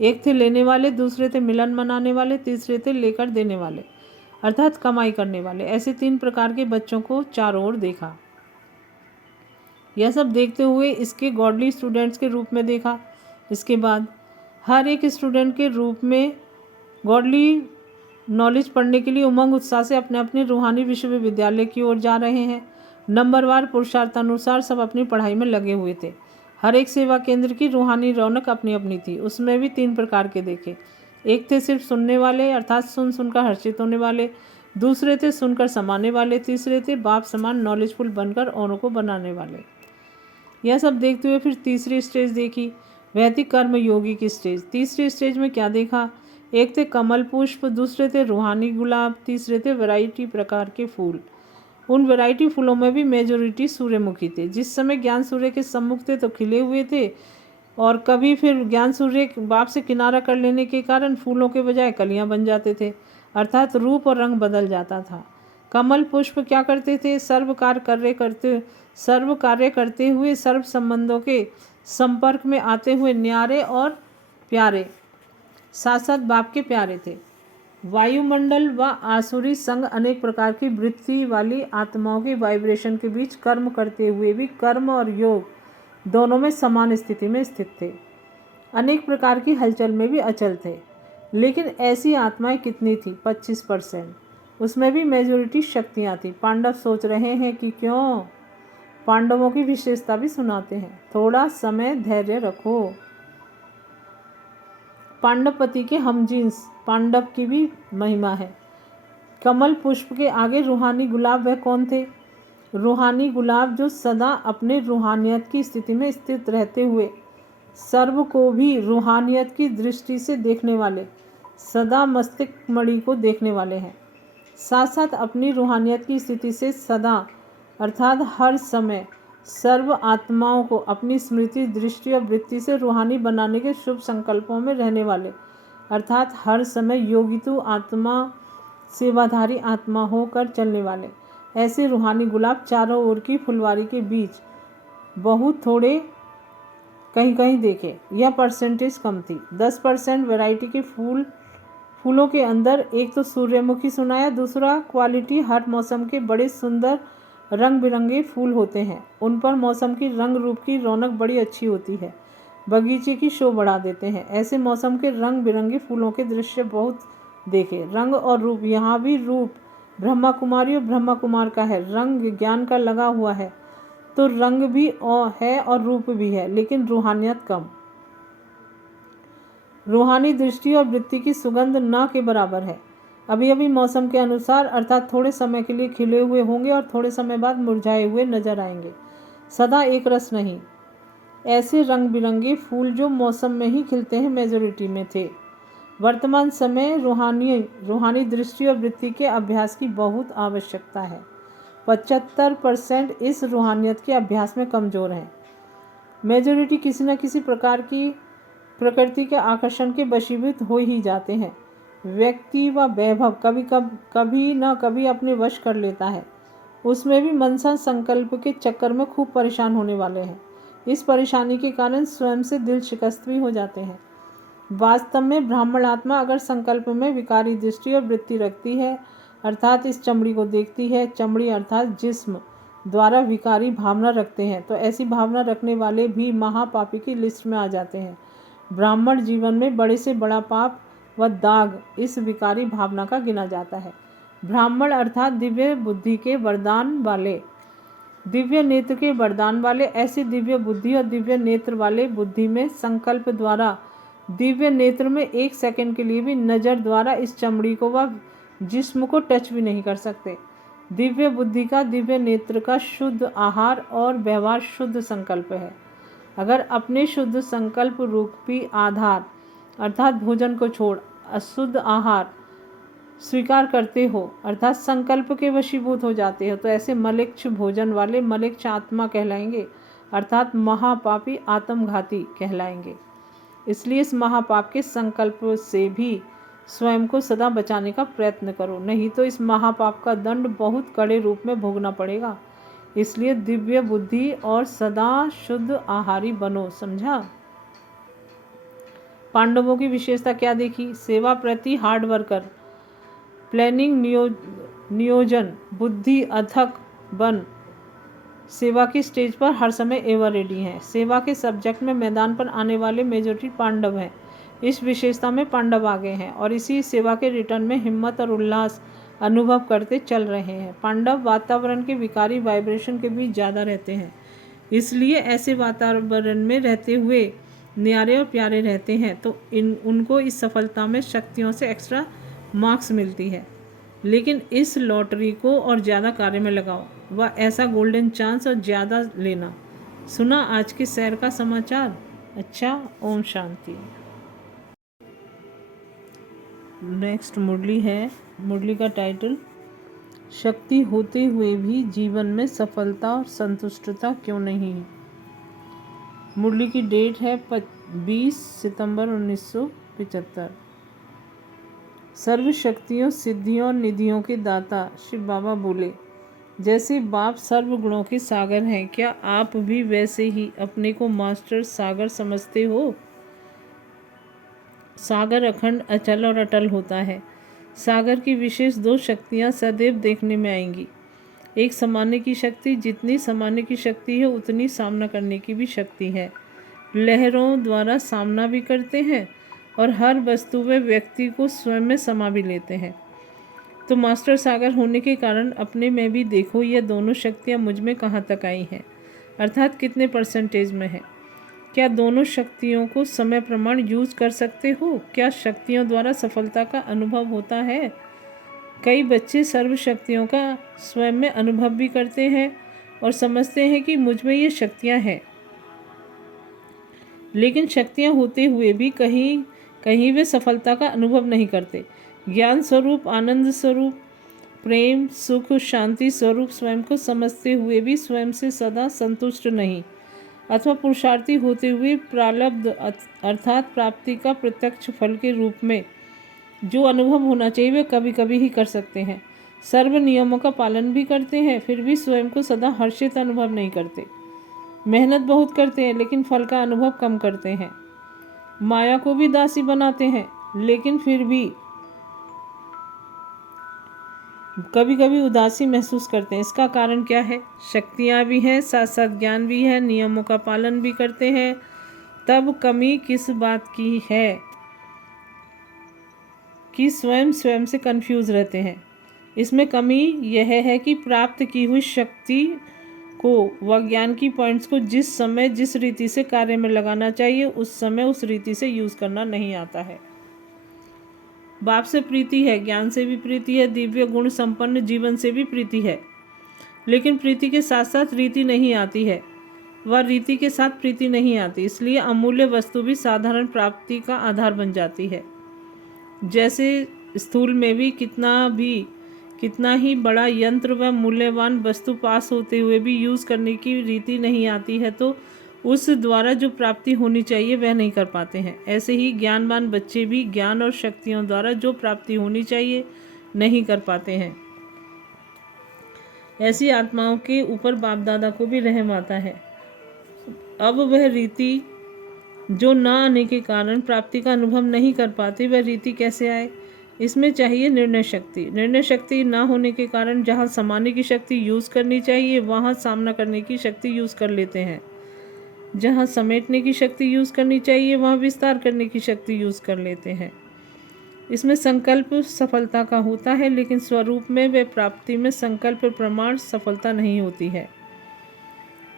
एक थे लेने वाले, दूसरे थे मिलन मनाने वाले, तीसरे थे लेकर देने वाले अर्थात कमाई करने वाले। ऐसे 3 प्रकार के बच्चों को चारों ओर देखा। यह सब देखते हुए इसके गॉडली स्टूडेंट्स के रूप में देखा। इसके बाद हर एक स्टूडेंट के रूप में गॉडली नॉलेज पढ़ने के लिए उमंग उत्साह से अपने अपने रूहानी विश्वविद्यालय की ओर जा रहे हैं। नंबरवार पुरुषार्थ अनुसार सब अपनी पढ़ाई में लगे हुए थे। हर एक सेवा केंद्र की रूहानी रौनक अपनी अपनी थी। उसमें भी 3 प्रकार के देखे। एक थे सिर्फ सुनने वाले अर्थात सुनकर हर्षित होने वाले, दूसरे थे सुनकर समाने वाले, तीसरे थे बाप समान नॉलेजफुल बनकर औरों को बनाने वाले। यह सब देखते हुए फिर तीसरी स्टेज देखी। वह थी कर्म योगी की स्टेज। तीसरी स्टेज में क्या देखा? एक थे कमल पुष्प, दूसरे थे रूहानी गुलाब, तीसरे थे वैरायटी प्रकार के फूल। उन वैरायटी फूलों में भी मेजोरिटी सूर्यमुखी थे। जिस समय ज्ञान सूर्य के सम्मुख थे तो खिले हुए थे, और कभी फिर ज्ञान सूर्य बाप से किनारा कर लेने के कारण फूलों के बजाय कलियां बन जाते थे अर्थात रूप और रंग बदल जाता था। कमल पुष्प क्या करते थे? सर्व कार्य करते हुए सर्व संबंधों के संपर्क में आते हुए न्यारे और प्यारे, साथ साथ बाप के प्यारे थे। वायुमंडल व आसुरी संग अनेक प्रकार की वृत्ति वाली आत्माओं के वाइब्रेशन के बीच कर्म करते हुए भी कर्म और योग दोनों में समान स्थिति में स्थित थे। अनेक प्रकार की हलचल में भी अचल थे। लेकिन ऐसी आत्माएं कितनी थी? 25%। उसमें भी मेजोरिटी शक्तियां थी। पांडव सोच रहे हैं कि क्यों? पांडवों की विशेषता भी सुनाते हैं। थोड़ा समय धैर्य रखो। पांडवपति के हमजींस पांडव की भी महिमा है। कमल पुष्प के आगे रूहानी गुलाब वह कौन थे? रूहानी गुलाब जो सदा अपने रूहानियत की स्थिति में स्थित रहते हुए सर्व को भी रूहानियत की दृष्टि से देखने वाले, सदा मस्तिष्क मणि को देखने वाले हैं। साथ साथ अपनी रूहानियत की स्थिति से सदा अर्थात हर समय सर्व आत्माओं को अपनी स्मृति, दृष्टि और वृत्ति से रूहानी बनाने के शुभ संकल्पों में रहने वाले अर्थात हर समय योगितु आत्मा, सेवाधारी आत्मा होकर चलने वाले ऐसे रूहानी गुलाब चारों ओर की फुलवारी के बीच बहुत थोड़े कहीं कहीं देखे। यह परसेंटेज कम थी। 10% वैरायटी के फूलों के अंदर एक तो सूर्यमुखी सुनाया, दूसरा क्वालिटी हर मौसम के बड़े सुंदर रंग बिरंगे फूल होते हैं। उन पर मौसम की रंग रूप की रौनक बड़ी अच्छी होती है, बगीचे की शो बढ़ा देते हैं। ऐसे मौसम के रंग बिरंगे फूलों के दृश्य बहुत देखे। रंग और रूप, यहाँ भी रूप ब्रह्मा कुमारी और ब्रह्मा कुमार का है। रंग ज्ञान का लगा हुआ है तो रंग भी है और रूप भी है, लेकिन रूहानियत कम। रूहानी दृष्टि और वृत्ति की सुगंध न के बराबर है। अभी अभी मौसम के अनुसार अर्थात थोड़े समय के लिए खिले हुए होंगे और थोड़े समय बाद मुरझाए हुए नजर आएंगे। सदा एक रस नहीं। ऐसे रंग बिरंगे फूल जो मौसम में ही खिलते हैं मेजॉरिटी में थे। वर्तमान समय रूहानी दृष्टि और वृत्ति के अभ्यास की बहुत आवश्यकता है। 75% इस रूहानियत के अभ्यास में कमज़ोर हैं। मेजॉरिटी किसी न किसी प्रकार की प्रकृति के आकर्षण के वशीभूत हो ही जाते हैं। व्यक्ति व वैभव कभी न कभी अपने वश कर लेता है। उसमें भी मनसा संकल्प के चक्कर में खूब परेशान होने वाले हैं। इस परेशानी के कारण स्वयं से दिल शिकस्त भी हो जाते हैं। वास्तव में ब्राह्मण आत्मा अगर संकल्प में विकारी दृष्टि और वृत्ति रखती है, अर्थात इस चमड़ी को देखती है, चमड़ी अर्थात जिस्म द्वारा विकारी भावना रखते हैं, तो ऐसी भावना रखने वाले भी महापापी की लिस्ट में आ जाते हैं। ब्राह्मण जीवन में बड़े से बड़ा पाप व दाग इस विकारी भावना का गिना जाता है। ब्राह्मण अर्थात दिव्य बुद्धि के वरदान वाले, दिव्य नेत्र के वरदान वाले, ऐसी दिव्य बुद्धि और दिव्य नेत्र वाले बुद्धि में संकल्प द्वारा दिव्य नेत्र में 1 सेकंड के लिए भी नज़र द्वारा इस चमड़ी को व जिस्म को टच भी नहीं कर सकते। दिव्य बुद्धि का, दिव्य नेत्र का शुद्ध आहार और व्यवहार शुद्ध संकल्प है। अगर अपने शुद्ध संकल्प रूपी आधार अर्थात भोजन को छोड़ अशुद्ध आहार स्वीकार करते हो, अर्थात संकल्प के वशीभूत हो जाते हो, तो ऐसे मलेच्छ भोजन वाले मलेच्छ आत्मा कहलाएंगे, अर्थात महापापी आत्मघाती कहलाएंगे। इसलिए इस महापाप के संकल्प से भी स्वयं को सदा बचाने का प्रयत्न करो, नहीं तो इस महापाप का दंड बहुत कड़े रूप में भोगना पड़ेगा। इसलिए दिव्य बुद्धि और सदा शुद्ध आहारी बनो, समझा। पांडवों की विशेषता क्या देखी? सेवा प्रति हार्ड वर्कर, प्लानिंग नियोजन, बुद्धि अथक बन, सेवा की स्टेज पर हर समय एवर रेडी हैं। सेवा के सब्जेक्ट में मैदान पर आने वाले मेजॉरिटी पांडव हैं। इस विशेषता में पांडव आगे हैं और इसी सेवा के रिटर्न में हिम्मत और उल्लास अनुभव करते चल रहे हैं। पांडव वातावरण के विकारी वाइब्रेशन के बीच ज़्यादा रहते हैं, इसलिए ऐसे वातावरण में रहते हुए न्यारे और प्यारे रहते हैं, तो उनको इस सफलता में शक्तियों से एक्स्ट्रा मार्क्स मिलती है। लेकिन इस लॉटरी को और ज़्यादा कार्य में लगाओ व ऐसा गोल्डन चांस और ज़्यादा लेना। सुना आज के सैर का समाचार? अच्छा, ओम शांति। नेक्स्ट मुरली है। मुरली का टाइटल, शक्ति होते हुए भी जीवन में सफलता और संतुष्टता क्यों नहीं। मुरली की डेट है 20 सितंबर 1975। सर्व शक्तियों, सिद्धियों और निधियों के दाता शिव बाबा बोले, जैसे बाप सर्व गुणों के सागर हैं, क्या आप भी वैसे ही अपने को मास्टर सागर समझते हो? सागर अखंड, अचल और अटल होता है। सागर की विशेष 2 शक्तियाँ सदैव देखने में आएंगी। एक समाने की शक्ति, जितनी समाने की शक्ति है उतनी सामना करने की भी शक्ति है। लहरों द्वारा सामना भी करते हैं और हर वस्तु व व्यक्ति को स्वयं में समा भी लेते हैं। तो मास्टर सागर होने के कारण अपने में भी देखो, यह दोनों शक्तियाँ मुझ में कहाँ तक आई हैं, अर्थात कितने परसेंटेज में है। क्या दोनों शक्तियों को समय प्रमाण यूज कर सकते हो? क्या शक्तियों द्वारा सफलता का अनुभव होता है? कई बच्चे सर्व शक्तियों का स्वयं में अनुभव भी करते हैं और समझते हैं कि मुझ में ये शक्तियाँ हैं, लेकिन शक्तियाँ होते हुए भी कहीं कहीं वे सफलता का अनुभव नहीं करते। ज्ञान स्वरूप, आनंद स्वरूप, प्रेम, सुख, शांति स्वरूप स्वयं को समझते हुए भी स्वयं से सदा संतुष्ट नहीं, अथवा पुरुषार्थी होते हुए प्रारब्ध अर्थात प्राप्ति का प्रत्यक्ष फल के रूप में जो अनुभव होना चाहिए वे कभी कभी ही कर सकते हैं। सर्व नियमों का पालन भी करते हैं, फिर भी स्वयं को सदा हर्षित अनुभव नहीं करते। मेहनत बहुत करते हैं लेकिन फल का अनुभव कम करते हैं। माया को भी दासी बनाते हैं, लेकिन फिर भी कभी कभी उदासी महसूस करते हैं। इसका कारण क्या है? शक्तियाँ भी हैं, साथ साथ ज्ञान भी है, नियमों का पालन भी करते हैं, तब कमी किस बात की है कि स्वयं से कंफ्यूज रहते हैं। इसमें कमी यह है कि प्राप्त की हुई शक्ति को व ज्ञान की पॉइंट्स को जिस समय जिस रीति से कार्य में लगाना चाहिए उस समय उस रीति से यूज़ करना नहीं आता है। बाप से प्रीति है, ज्ञान से भी प्रीति है, दिव्य गुण संपन्न जीवन से भी प्रीति है, लेकिन प्रीति के साथ साथ रीति नहीं आती है। वह रीति के साथ प्रीति नहीं आती, इसलिए अमूल्य वस्तु भी साधारण प्राप्ति का आधार बन जाती है। जैसे स्थूल में भी कितना ही बड़ा यंत्र व मूल्यवान वस्तु पास होते हुए भी यूज़ करने की रीति नहीं आती है, तो उस द्वारा जो प्राप्ति होनी चाहिए वह नहीं कर पाते हैं। ऐसे ही ज्ञानवान बच्चे भी ज्ञान और शक्तियों द्वारा जो प्राप्ति होनी चाहिए नहीं कर पाते हैं। ऐसी आत्माओं के ऊपर बाप दादा को भी रहम आता है। अब वह रीति जो न आने के कारण प्राप्ति का अनुभव नहीं कर पाती, वह रीति कैसे आए? इसमें चाहिए निर्णय शक्ति। निर्णय शक्ति ना होने के कारण जहाँ समाने की शक्ति यूज़ करनी चाहिए वहाँ सामना करने की शक्ति यूज़ कर लेते हैं, जहाँ समेटने की शक्ति यूज़ करनी चाहिए वहाँ विस्तार करने की शक्ति यूज़ कर लेते हैं। इसमें संकल्प सफलता का होता है, लेकिन स्वरूप में व प्राप्ति में संकल्प प्रमाण सफलता नहीं होती है।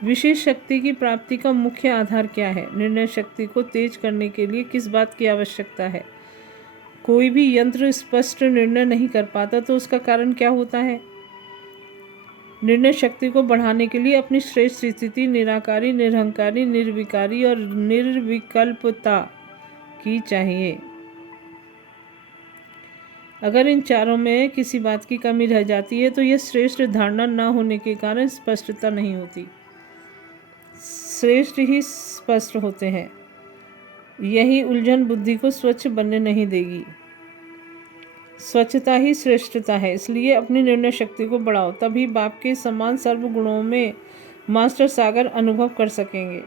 विशेष शक्ति की प्राप्ति का मुख्य आधार क्या है? निर्णय शक्ति को तेज करने के लिए किस बात की आवश्यकता है? कोई भी यंत्र स्पष्ट निर्णय नहीं कर पाता तो उसका कारण क्या होता है? निर्णय शक्ति को बढ़ाने के लिए अपनी श्रेष्ठ स्थिति निराकारी, निरहंकारी, निर्विकारी और निर्विकल्पता की चाहिए। अगर इन चारों में किसी बात की कमी रह जाती है तो यह श्रेष्ठ धारणा न होने के कारण स्पष्टता नहीं होती। श्रेष्ठ ही स्पष्ट होते हैं। यही उलझन बुद्धि को स्वच्छ बनने नहीं देगी। स्वच्छता ही श्रेष्ठता है, इसलिए अपनी निर्णय शक्ति को बढ़ाओ, तभी बाप के समान सर्व गुणों में मास्टर सागर अनुभव कर सकेंगे।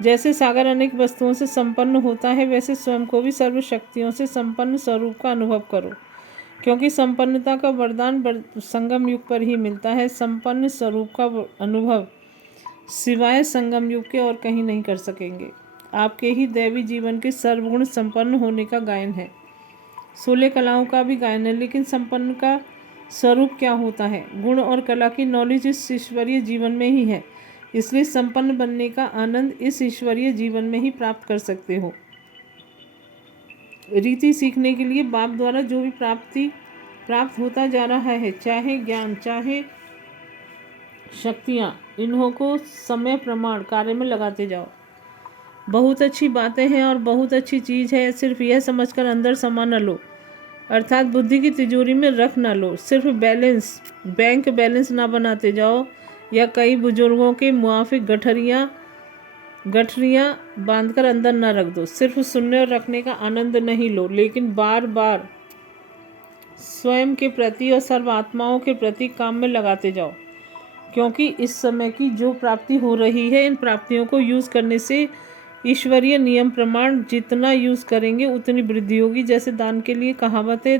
जैसे सागर अनेक वस्तुओं से संपन्न होता है, वैसे स्वयं को भी सर्व शक्तियों से संपन्न स्वरूप का अनुभव करो, क्योंकि संपन्नता का वरदान संगम युग पर ही मिलता है। संपन्न स्वरूप का अनुभव सिवाय संगम युग के और कहीं नहीं कर सकेंगे। आपके ही दैवी जीवन के सर्वगुण संपन्न होने का गायन है। 16 कलाओं का भी गायन है, लेकिन संपन्न का स्वरूप क्या होता है? गुण और कला की नॉलेज इस ईश्वरीय जीवन में ही है, इसलिए संपन्न बनने का आनंद इस ईश्वरीय जीवन में ही प्राप्त कर सकते हो। रीति सीखने के लिए बाप द्वारा जो भी प्राप्त होता जा रहा है, चाहे ज्ञान चाहे शक्तियाँ, इन्हों को समय प्रमाण कार्य में लगाते जाओ। बहुत अच्छी बातें हैं और बहुत अच्छी चीज़ है, सिर्फ यह समझकर अंदर समा न लो, अर्थात बुद्धि की तिजोरी में रख ना लो। सिर्फ बैंक बैलेंस ना बनाते जाओ, या कई बुजुर्गों के मुआफिक गठरियाँ बांधकर अंदर ना रख दो। सिर्फ सुनने और रखने का आनंद नहीं लो, लेकिन बार बार स्वयं के प्रति और सर्व आत्माओं के प्रति काम में लगाते जाओ, क्योंकि इस समय की जो प्राप्ति हो रही है, इन प्राप्तियों को यूज़ करने से ईश्वरीय नियम प्रमाण जितना यूज़ करेंगे उतनी वृद्धि होगी। जैसे दान के लिए कहावत है,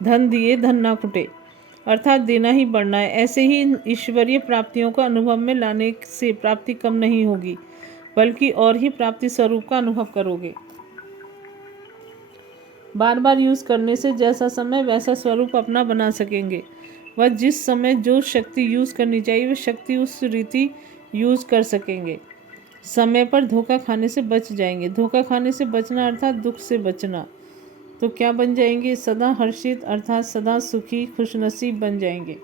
धन दिए धन ना खुटे, अर्थात देना ही बढ़ना है। ऐसे ही ईश्वरीय प्राप्तियों को अनुभव में लाने से प्राप्ति कम नहीं होगी, बल्कि और ही प्राप्ति स्वरूप का अनुभव करोगे। बार बार यूज़ करने से जैसा समय वैसा स्वरूप अपना बना सकेंगे। वह जिस समय जो शक्ति यूज़ करनी चाहिए वह शक्ति उस रीति यूज़ कर सकेंगे। समय पर धोखा खाने से बच जाएंगे। धोखा खाने से बचना अर्थात दुख से बचना। तो क्या बन जाएंगे? सदा हर्षित अर्थात सदा सुखी खुशनसीब बन जाएंगे।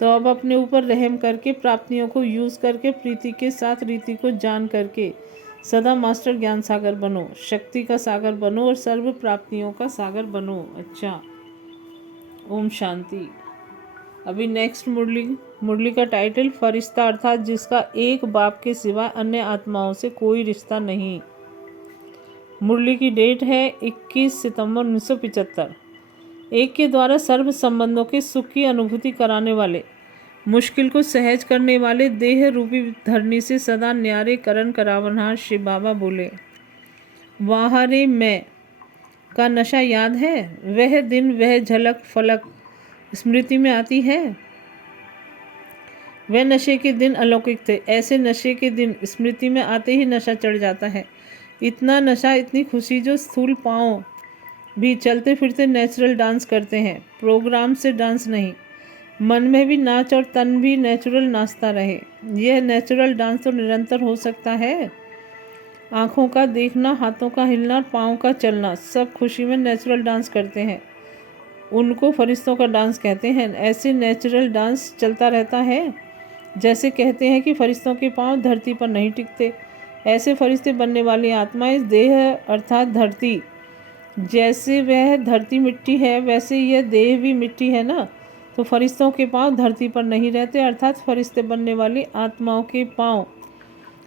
तो अब अपने ऊपर रहम करके प्राप्तियों को यूज़ करके प्रीति के साथ रीति को जान करके सदा मास्टर ज्ञान सागर बनो, शक्ति का सागर बनो और सर्व प्राप्तियों का सागर बनो। अच्छा, ओम शांति। अभी नेक्स्ट मुरली का टाइटल फरिश्ता, अर्थात जिसका एक बाप के सिवा अन्य आत्माओं से कोई रिश्ता नहीं। मुरली की डेट है 21 सितंबर 1975। एक के द्वारा सर्व संबंधों के सुख की अनुभूति कराने वाले, मुश्किल को सहज करने वाले देह रूपी धरनी से सदा न्यारे करण करावनहार शिव बाबा बोले, वाहरे मैं का नशा याद है? वह दिन वह झलक फलक स्मृति में आती है? वह नशे के दिन अलौकिक थे। ऐसे नशे के दिन स्मृति में आते ही नशा चढ़ जाता है। इतना नशा, इतनी खुशी जो स्थूल पाँव भी चलते फिरते नेचुरल डांस करते हैं, प्रोग्राम से डांस नहीं। मन में भी नाच और तन भी नेचुरल नाचता रहे। यह नेचुरल डांस तो निरंतर हो सकता है। आँखों का देखना, हाथों का हिलना, पाँव का चलना, सब खुशी में नेचुरल डांस करते हैं। उनको फरिश्तों का डांस कहते हैं। ऐसे नेचुरल डांस चलता रहता है। जैसे कहते हैं कि फरिश्तों के पांव धरती पर नहीं टिकते, ऐसे फरिश्ते बनने वाली आत्मा इस देह अर्थात धरती, जैसे वह धरती मिट्टी है वैसे यह देह भी मिट्टी है ना। तो फरिश्तों के पांव धरती पर नहीं रहते, अर्थात फरिश्ते बनने वाली आत्माओं के पांव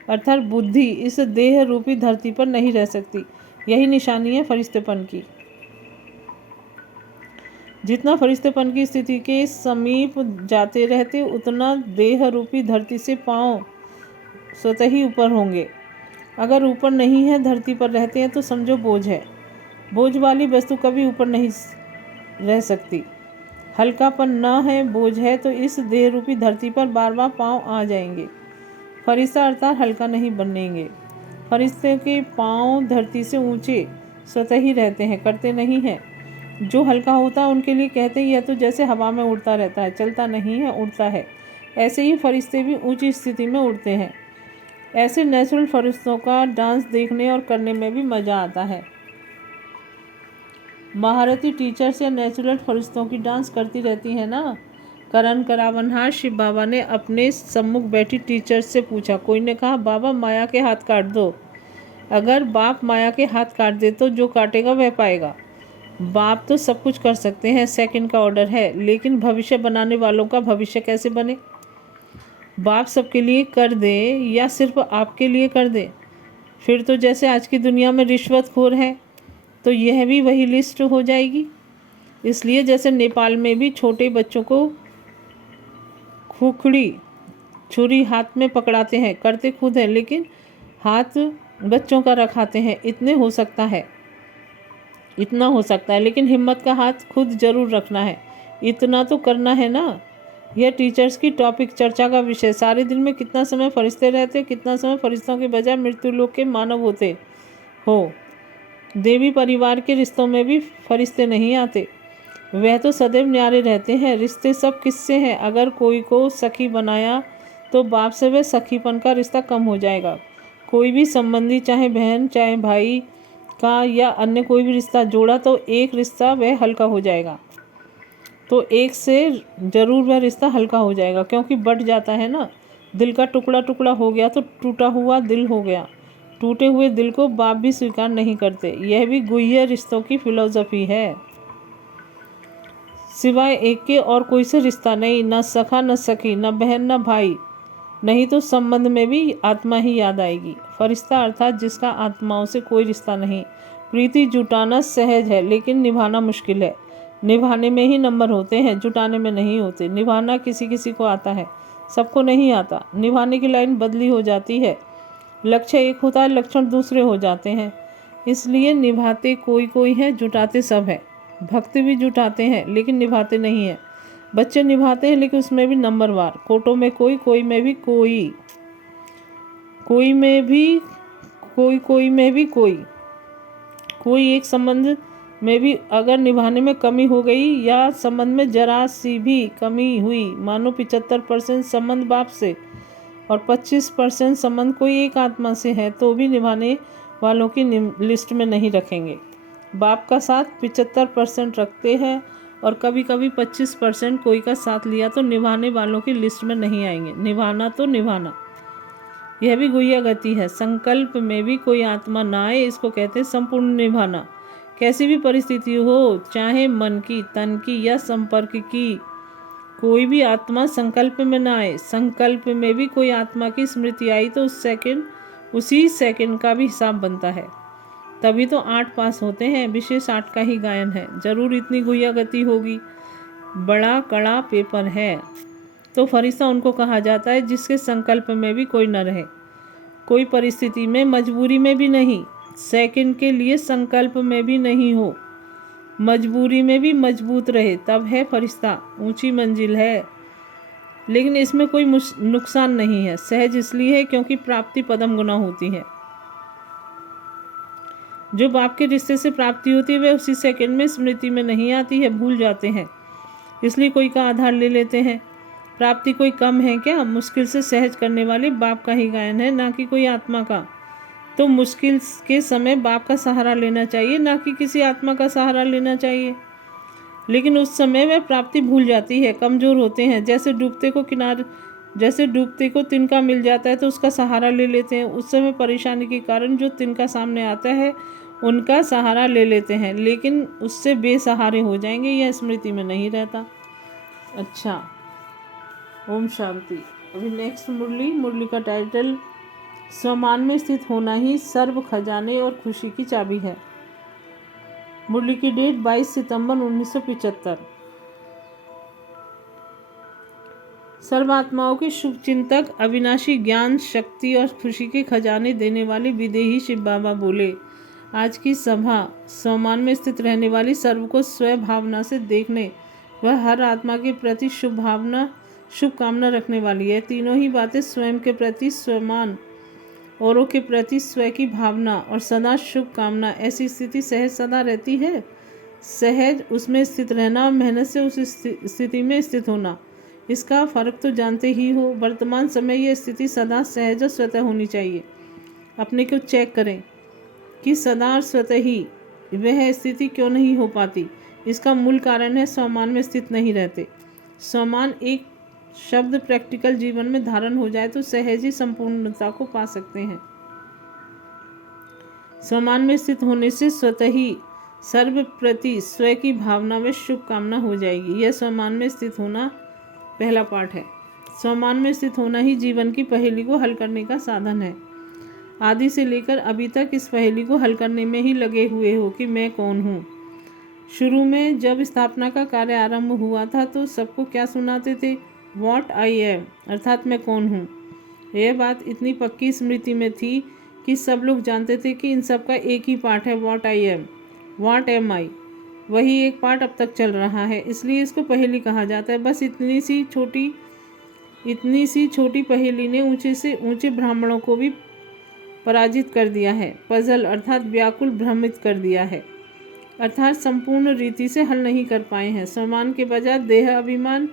अर्थात बुद्धि इस देह रूपी धरती पर नहीं रह सकती। यही निशानी है फरिश्तेपन की। जितना फरिश्तेपन की स्थिति के समीप जाते रहते उतना देह रूपी धरती से पांव स्वतः ही ऊपर होंगे। अगर ऊपर नहीं है, धरती पर रहते हैं तो समझो बोझ है। बोझ वाली वस्तु कभी ऊपर नहीं रह सकती। हल्कापन न है, बोझ है, तो इस देह रूपी धरती पर बार बार पांव आ जाएंगे। फरिश्ता अर्थात हल्का नहीं बनेंगे। फरिश्ते के पांव धरती से ऊंचे स्वतः ही रहते हैं, करते नहीं हैं। जो हल्का होता है उनके लिए कहते हैं यह तो जैसे हवा में उड़ता रहता है, चलता नहीं है, उड़ता है। ऐसे ही फरिश्ते भी ऊंची स्थिति में उड़ते हैं। ऐसे नेचुरल फरिश्तों का डांस देखने और करने में भी मज़ा आता है। महारथी टीचर्स या नेचुरल फरिश्तों की डांस करती रहती है ना। करण करावनहार शिव बाबा ने अपने सम्मुख बैठी टीचर्स से पूछा। कोई ने कहा, बाबा माया के हाथ काट दो। अगर बाप माया के हाथ काट दे तो जो काटेगा वह पाएगा। बाप तो सब कुछ कर सकते हैं, सेकंड का ऑर्डर है, लेकिन भविष्य बनाने वालों का भविष्य कैसे बने? बाप सबके लिए कर दे या सिर्फ आपके लिए कर दे? फिर तो जैसे आज की दुनिया में रिश्वतखोर है, तो यह भी वही लिस्ट हो जाएगी। इसलिए जैसे नेपाल में भी छोटे बच्चों को खुखड़ी छुरी हाथ में पकड़ाते हैं, करते खुद हैं, लेकिन हाथ बच्चों का रखाते हैं। इतना हो सकता है, लेकिन हिम्मत का हाथ खुद जरूर रखना है। इतना तो करना है ना। यह टीचर्स की टॉपिक चर्चा का विषय। सारे दिन में कितना समय फरिश्ते रहते, कितना समय फरिश्तों के बजाय मृत्यु लोक के मानव होते हो। देवी परिवार के रिश्तों में भी फरिश्ते नहीं आते, वह तो सदैव न्यारे रहते हैं। रिश्ते सब किससे हैं? अगर कोई को सखी बनाया तो बाप से वह सखीपन का रिश्ता कम हो जाएगा। कोई भी संबंधी, चाहे बहन चाहे भाई का या अन्य कोई भी रिश्ता जोड़ा तो एक रिश्ता वह हल्का हो जाएगा। तो एक से ज़रूर वह रिश्ता हल्का हो जाएगा, क्योंकि बढ़ जाता है ना। दिल का टुकड़ा टुकड़ा हो गया तो टूटा हुआ दिल हो गया। टूटे हुए दिल को बाप भी स्वीकार नहीं करते। यह भी गुह्य रिश्तों की फिलॉसफी है। सिवाय एक के और कोई से रिश्ता नहीं, न सखा न सखी, न बहन न भाई। नहीं तो संबंध में भी आत्मा ही याद आएगी। फरिश्ता अर्थात जिसका आत्माओं से कोई रिश्ता नहीं। प्रीति जुटाना सहज है, लेकिन निभाना मुश्किल है। निभाने में ही नंबर होते हैं, जुटाने में नहीं होते। निभाना किसी किसी को आता है, सबको नहीं आता। निभाने की लाइन बदली हो जाती है। लक्ष्य एक होता है, लक्षण दूसरे हो जाते हैं। इसलिए निभाते कोई कोई हैं, जुटाते सब हैं। भक्त भी जुटाते हैं लेकिन निभाते नहीं हैं। बच्चे निभाते हैं लेकिन उसमें भी नंबरवार। कोटों में कोई, कोई में भी कोई, कोई में भी कोई, कोई में भी कोई। कोई एक संबंध में भी अगर निभाने में कमी हो गई या संबंध में जरा सी भी कमी हुई, मानो 75% संबंध बाप से और 25% संबंध कोई एक आत्मा से है, तो भी निभाने वालों की लिस्ट में नहीं रखेंगे। बाप का साथ 75% रखते हैं और कभी कभी 25% कोई का साथ लिया तो निभाने वालों की लिस्ट में नहीं आएंगे। निभाना तो निभाना, यह भी गुह्य गति है। संकल्प में भी कोई आत्मा ना आए, इसको कहते हैं संपूर्ण निभाना। कैसी भी परिस्थिति हो, चाहे मन की, तन की या संपर्क की, कोई भी आत्मा संकल्प में ना आए। संकल्प में भी कोई आत्मा की स्मृति आई तो उसी सेकंड का भी हिसाब बनता है। तभी तो 8 पास होते हैं। विशेष 8 का ही गायन है। जरूर इतनी गुह्य गति होगी। बड़ा कड़ा पेपर है। तो फरिश्ता उनको कहा जाता है जिसके संकल्प में भी कोई न रहे, कोई परिस्थिति में, मजबूरी में भी नहीं, सेकंड के लिए संकल्प में भी नहीं हो, मजबूरी में भी मजबूत रहे, तब है फरिश्ता। ऊंची मंजिल है, लेकिन इसमें कोई नुकसान नहीं है। सहज इसलिए है क्योंकि प्राप्ति पदम गुना होती है। जो बाप के रिश्ते से प्राप्ति होती है वह उसी सेकंड में स्मृति में नहीं आती है, भूल जाते हैं। इसलिए कोई का आधार ले लेते हैं। प्राप्ति कोई कम है क्या? मुश्किल से सहज करने वाले बाप का ही गायन है, ना कि कोई आत्मा का। तो मुश्किल के समय बाप का सहारा लेना चाहिए, ना कि किसी आत्मा का सहारा लेना चाहिए। लेकिन उस समय वह प्राप्ति भूल जाती है, कमज़ोर होते हैं। जैसे डूबते को जैसे डूबते को तिनका मिल जाता है तो उसका सहारा ले लेते हैं। उस समय परेशानी के कारण जो तिनका सामने आता है उनका सहारा ले लेते हैं, लेकिन उससे बेसहारे हो जाएंगे, यह स्मृति में नहीं रहता। अच्छा, ओम शांति। अभी नेक्स्ट मुरली का टाइटल स्वमान में स्थित होना ही सर्व खजाने और खुशी की चाबी है। मुरली की डेट 22 सितंबर 1975। सर्वात्माओं के शुभ चिंतक, अविनाशी ज्ञान, शक्ति और खुशी के खजाने देने वाले विदेही शिव बाबा बोले, आज की सभा स्वमान में स्थित रहने वाली सर्व को स्व भावना से देखने वह हर आत्मा के प्रति शुभ कामना रखने वाली है। तीनों ही बातें स्वयं के प्रति स्वमान, औरों के प्रति स्व की भावना और सदा शुभ कामना, ऐसी स्थिति सहज सदा रहती है। सहज उसमें स्थित रहना और मेहनत से उस स्थिति में स्थित होना, इसका फर्क तो जानते ही हो। वर्तमान समय यह स्थिति सदा सहज और स्वतः होनी चाहिए। अपने को चेक करें कि सदा और स्वतः ही वह स्थिति क्यों नहीं हो पाती। इसका मूल कारण है स्वमान में स्थित नहीं रहते। स्वमान एक शब्द प्रैक्टिकल जीवन में धारण हो जाए तो सहज ही संपूर्णता को पा सकते हैं। स्वमान में स्थित होने से स्वतः ही सर्व प्रति स्व की भावना में शुभकामना हो जाएगी। यह स्वमान में स्थित होना पहला पार्ट है। स्वमान में स्थित होना ही जीवन की पहेली को हल करने का साधन है। आदि से लेकर अभी तक इस पहेली को हल करने में ही लगे हुए हो कि मैं कौन हूँ। शुरू में जब स्थापना का कार्य आरंभ हुआ था तो सबको क्या सुनाते थे? वॉट आई एम, अर्थात मैं कौन हूँ। यह बात इतनी पक्की स्मृति में थी कि सब लोग जानते थे कि इन सब का एक ही पार्ट है, what I am, what am I. वही एक पार्ट अब तक चल रहा है, इसलिए इसको पहेली कहा जाता है। बस इतनी सी छोटी पहेली ने ऊंचे से ऊंचे ब्राह्मणों को भी पराजित कर दिया है। पजल अर्थात व्याकुल, भ्रमित कर दिया है, अर्थात संपूर्ण रीति से हल नहीं कर पाए हैं। स्वमान के बजाय देह अभिमान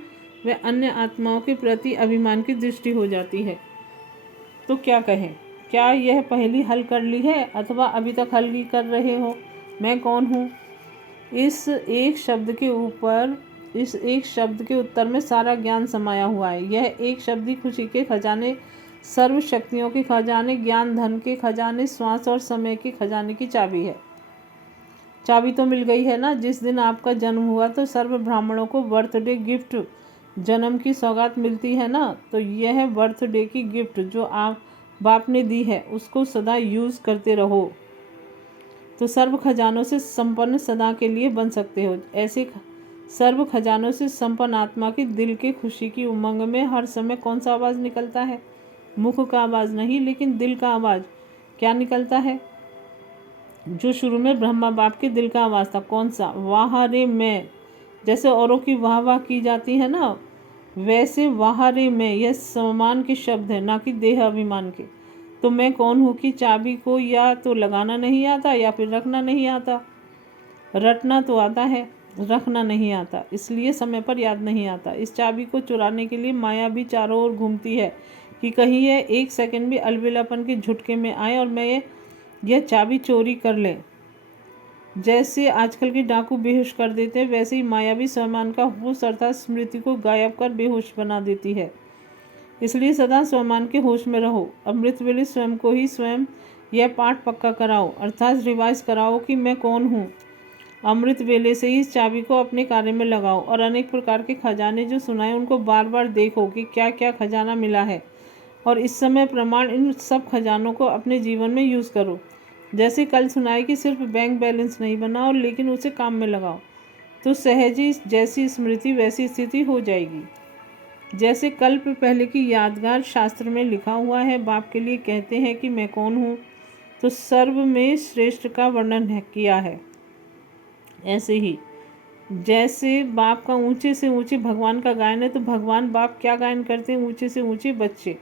व अन्य आत्माओं के प्रति अभिमान की दृष्टि हो जाती है। तो क्या कहें? क्या यह पहेली हल कर ली है अथवा अभी तक हल ही कर रहे हो? मैं कौन हूँ? इस एक शब्द के उत्तर में सारा ज्ञान समाया हुआ है। यह एक शब्द ही खुशी के खजाने, सर्व शक्तियों के खजाने, ज्ञान धन के खजाने, श्वास और समय के खजाने की चाबी है। चाबी तो मिल गई है ना। जिस दिन आपका जन्म हुआ तो सर्व ब्राह्मणों को बर्थडे गिफ्ट, जन्म की सौगात मिलती है ना। तो यह बर्थडे की गिफ्ट जो आप बाप ने दी है उसको सदा यूज़ करते रहो, तो सर्व खजानों से संपन्न सदा के लिए बन सकते हो। ऐसे सर्व खजानों से संपन्न आत्मा की दिल के खुशी की उमंग में हर समय कौन सा आवाज़ निकलता है? मुख का आवाज़ नहीं, लेकिन दिल का आवाज़ क्या निकलता है? जो शुरू में ब्रह्मा बाप के दिल का आवाज़ था, कौन सा? वाह रे मैं। जैसे औरों की वाह वाह की जाती है ना, वैसे वाह रे मैं यह सम्मान के शब्द है, ना कि देह अभिमान के। तो मैं कौन हूँ कि चाबी को या तो लगाना नहीं आता या फिर रखना नहीं आता। रटना तो आता है, रखना नहीं आता, इसलिए समय पर याद नहीं आता। इस चाबी को चुराने के लिए माया भी चारों ओर घूमती है कि कहीं यह एक सेकंड भी अलबेलापन के झुटके में आए और मैं यह चाबी चोरी कर ले। जैसे आजकल के डाकू बेहोश कर देते हैं, वैसे ही माया भी स्वमान का होश अर्थात स्मृति को गायब कर बेहोश बना देती है। इसलिए सदा स्वमान के होश में रहो। अमृत वेले स्वयं को ही स्वयं यह पाठ पक्का कराओ, अर्थात रिवाइज कराओ कि मैं कौन हूँ। अमृत वेले से ही इस चाबी को अपने कार्य में लगाओ और अनेक प्रकार के खजाने जो सुनाए उनको बार बार देखो कि क्या क्या खजाना मिला है, और इस समय प्रमाण इन सब खजानों को अपने जीवन में यूज़ करो। जैसे कल सुनाए कि सिर्फ बैंक बैलेंस नहीं बनाओ, लेकिन उसे काम में लगाओ, तो सहज ही जैसी स्मृति वैसी स्थिति हो जाएगी। जैसे कल्प पहले की यादगार शास्त्र में लिखा हुआ है, बाप के लिए कहते हैं कि मैं कौन हूँ, तो सर्व में श्रेष्ठ का वर्णन किया है। ऐसे ही जैसे बाप का ऊंचे से ऊंचे भगवान का गायन है, तो भगवान बाप क्या गायन करते हैं? ऊंचे से ऊंचे बच्चे।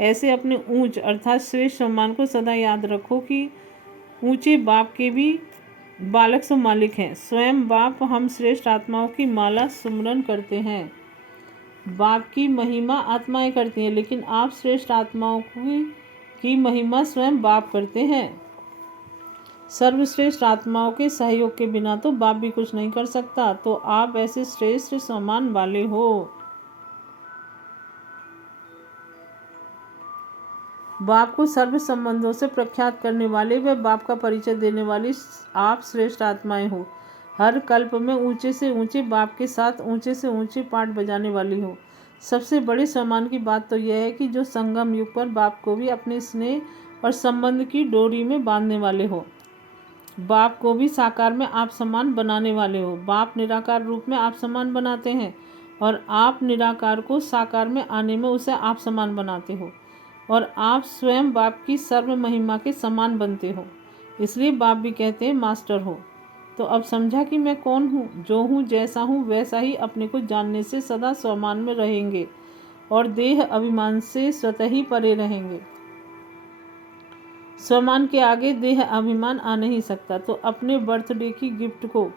ऐसे अपने ऊंच अर्थात श्रेष्ठ सम्मान को सदा याद रखो कि ऊंचे बाप के भी बालक सो मालिक हैं। स्वयं बाप हम श्रेष्ठ आत्माओं की माला सुमरन करते हैं। बाप की महिमा आत्माएं करती हैं, लेकिन आप श्रेष्ठ आत्माओं की महिमा स्वयं बाप करते हैं। सर्वश्रेष्ठ आत्माओं के सहयोग के बिना तो बाप भी कुछ नहीं कर सकता। तो आप ऐसे श्रेष्ठ सम्मान वाले हो। बाप को सर्व संबंधों से प्रख्यात करने वाले व बाप का परिचय देने वाली आप श्रेष्ठ आत्माएं हो। हर कल्प में ऊंचे से ऊंचे बाप के साथ ऊंचे से ऊंचे पाठ बजाने वाली हो। सबसे बड़े सम्मान की बात तो यह है कि जो संगम युग पर बाप को भी अपने स्नेह और संबंध की डोरी में बांधने वाले हो। बाप को भी साकार में आप समान बनाने वाले हो। बाप निराकार रूप में आप समान बनाते हैं और आप निराकार को साकार में आने में उसे आप समान बनाते हो और आप स्वयं बाप की सर्व महिमा के समान बनते हो। इसलिए बाप भी कहते हैं मास्टर हो। तो अब समझा कि मैं कौन हूँ। जो हूँ, जैसा हूँ वैसा ही अपने को जानने से सदा स्वमान में रहेंगे और देह अभिमान से स्वतः ही परे रहेंगे। स्वमान के आगे देह अभिमान आ नहीं सकता। तो अपने बर्थडे की गिफ्ट को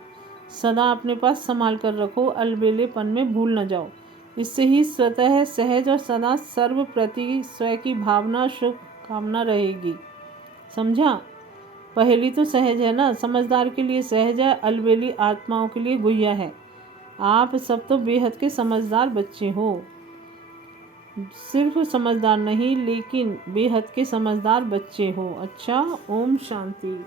सदा अपने पास संभाल कर रखो, अलबेलेपन में भूल न जाओ। इससे ही स्वतः सहज और सदा सर्व प्रति स्वयं की भावना शुभ कामना रहेगी। समझा? पहली तो सहज है ना, समझदार के लिए सहज है, अलबेली आत्माओं के लिए गुह्या है। आप सब तो बेहद के समझदार बच्चे हो। सिर्फ समझदार नहीं, लेकिन बेहद के समझदार बच्चे हो। अच्छा, ओम शांति।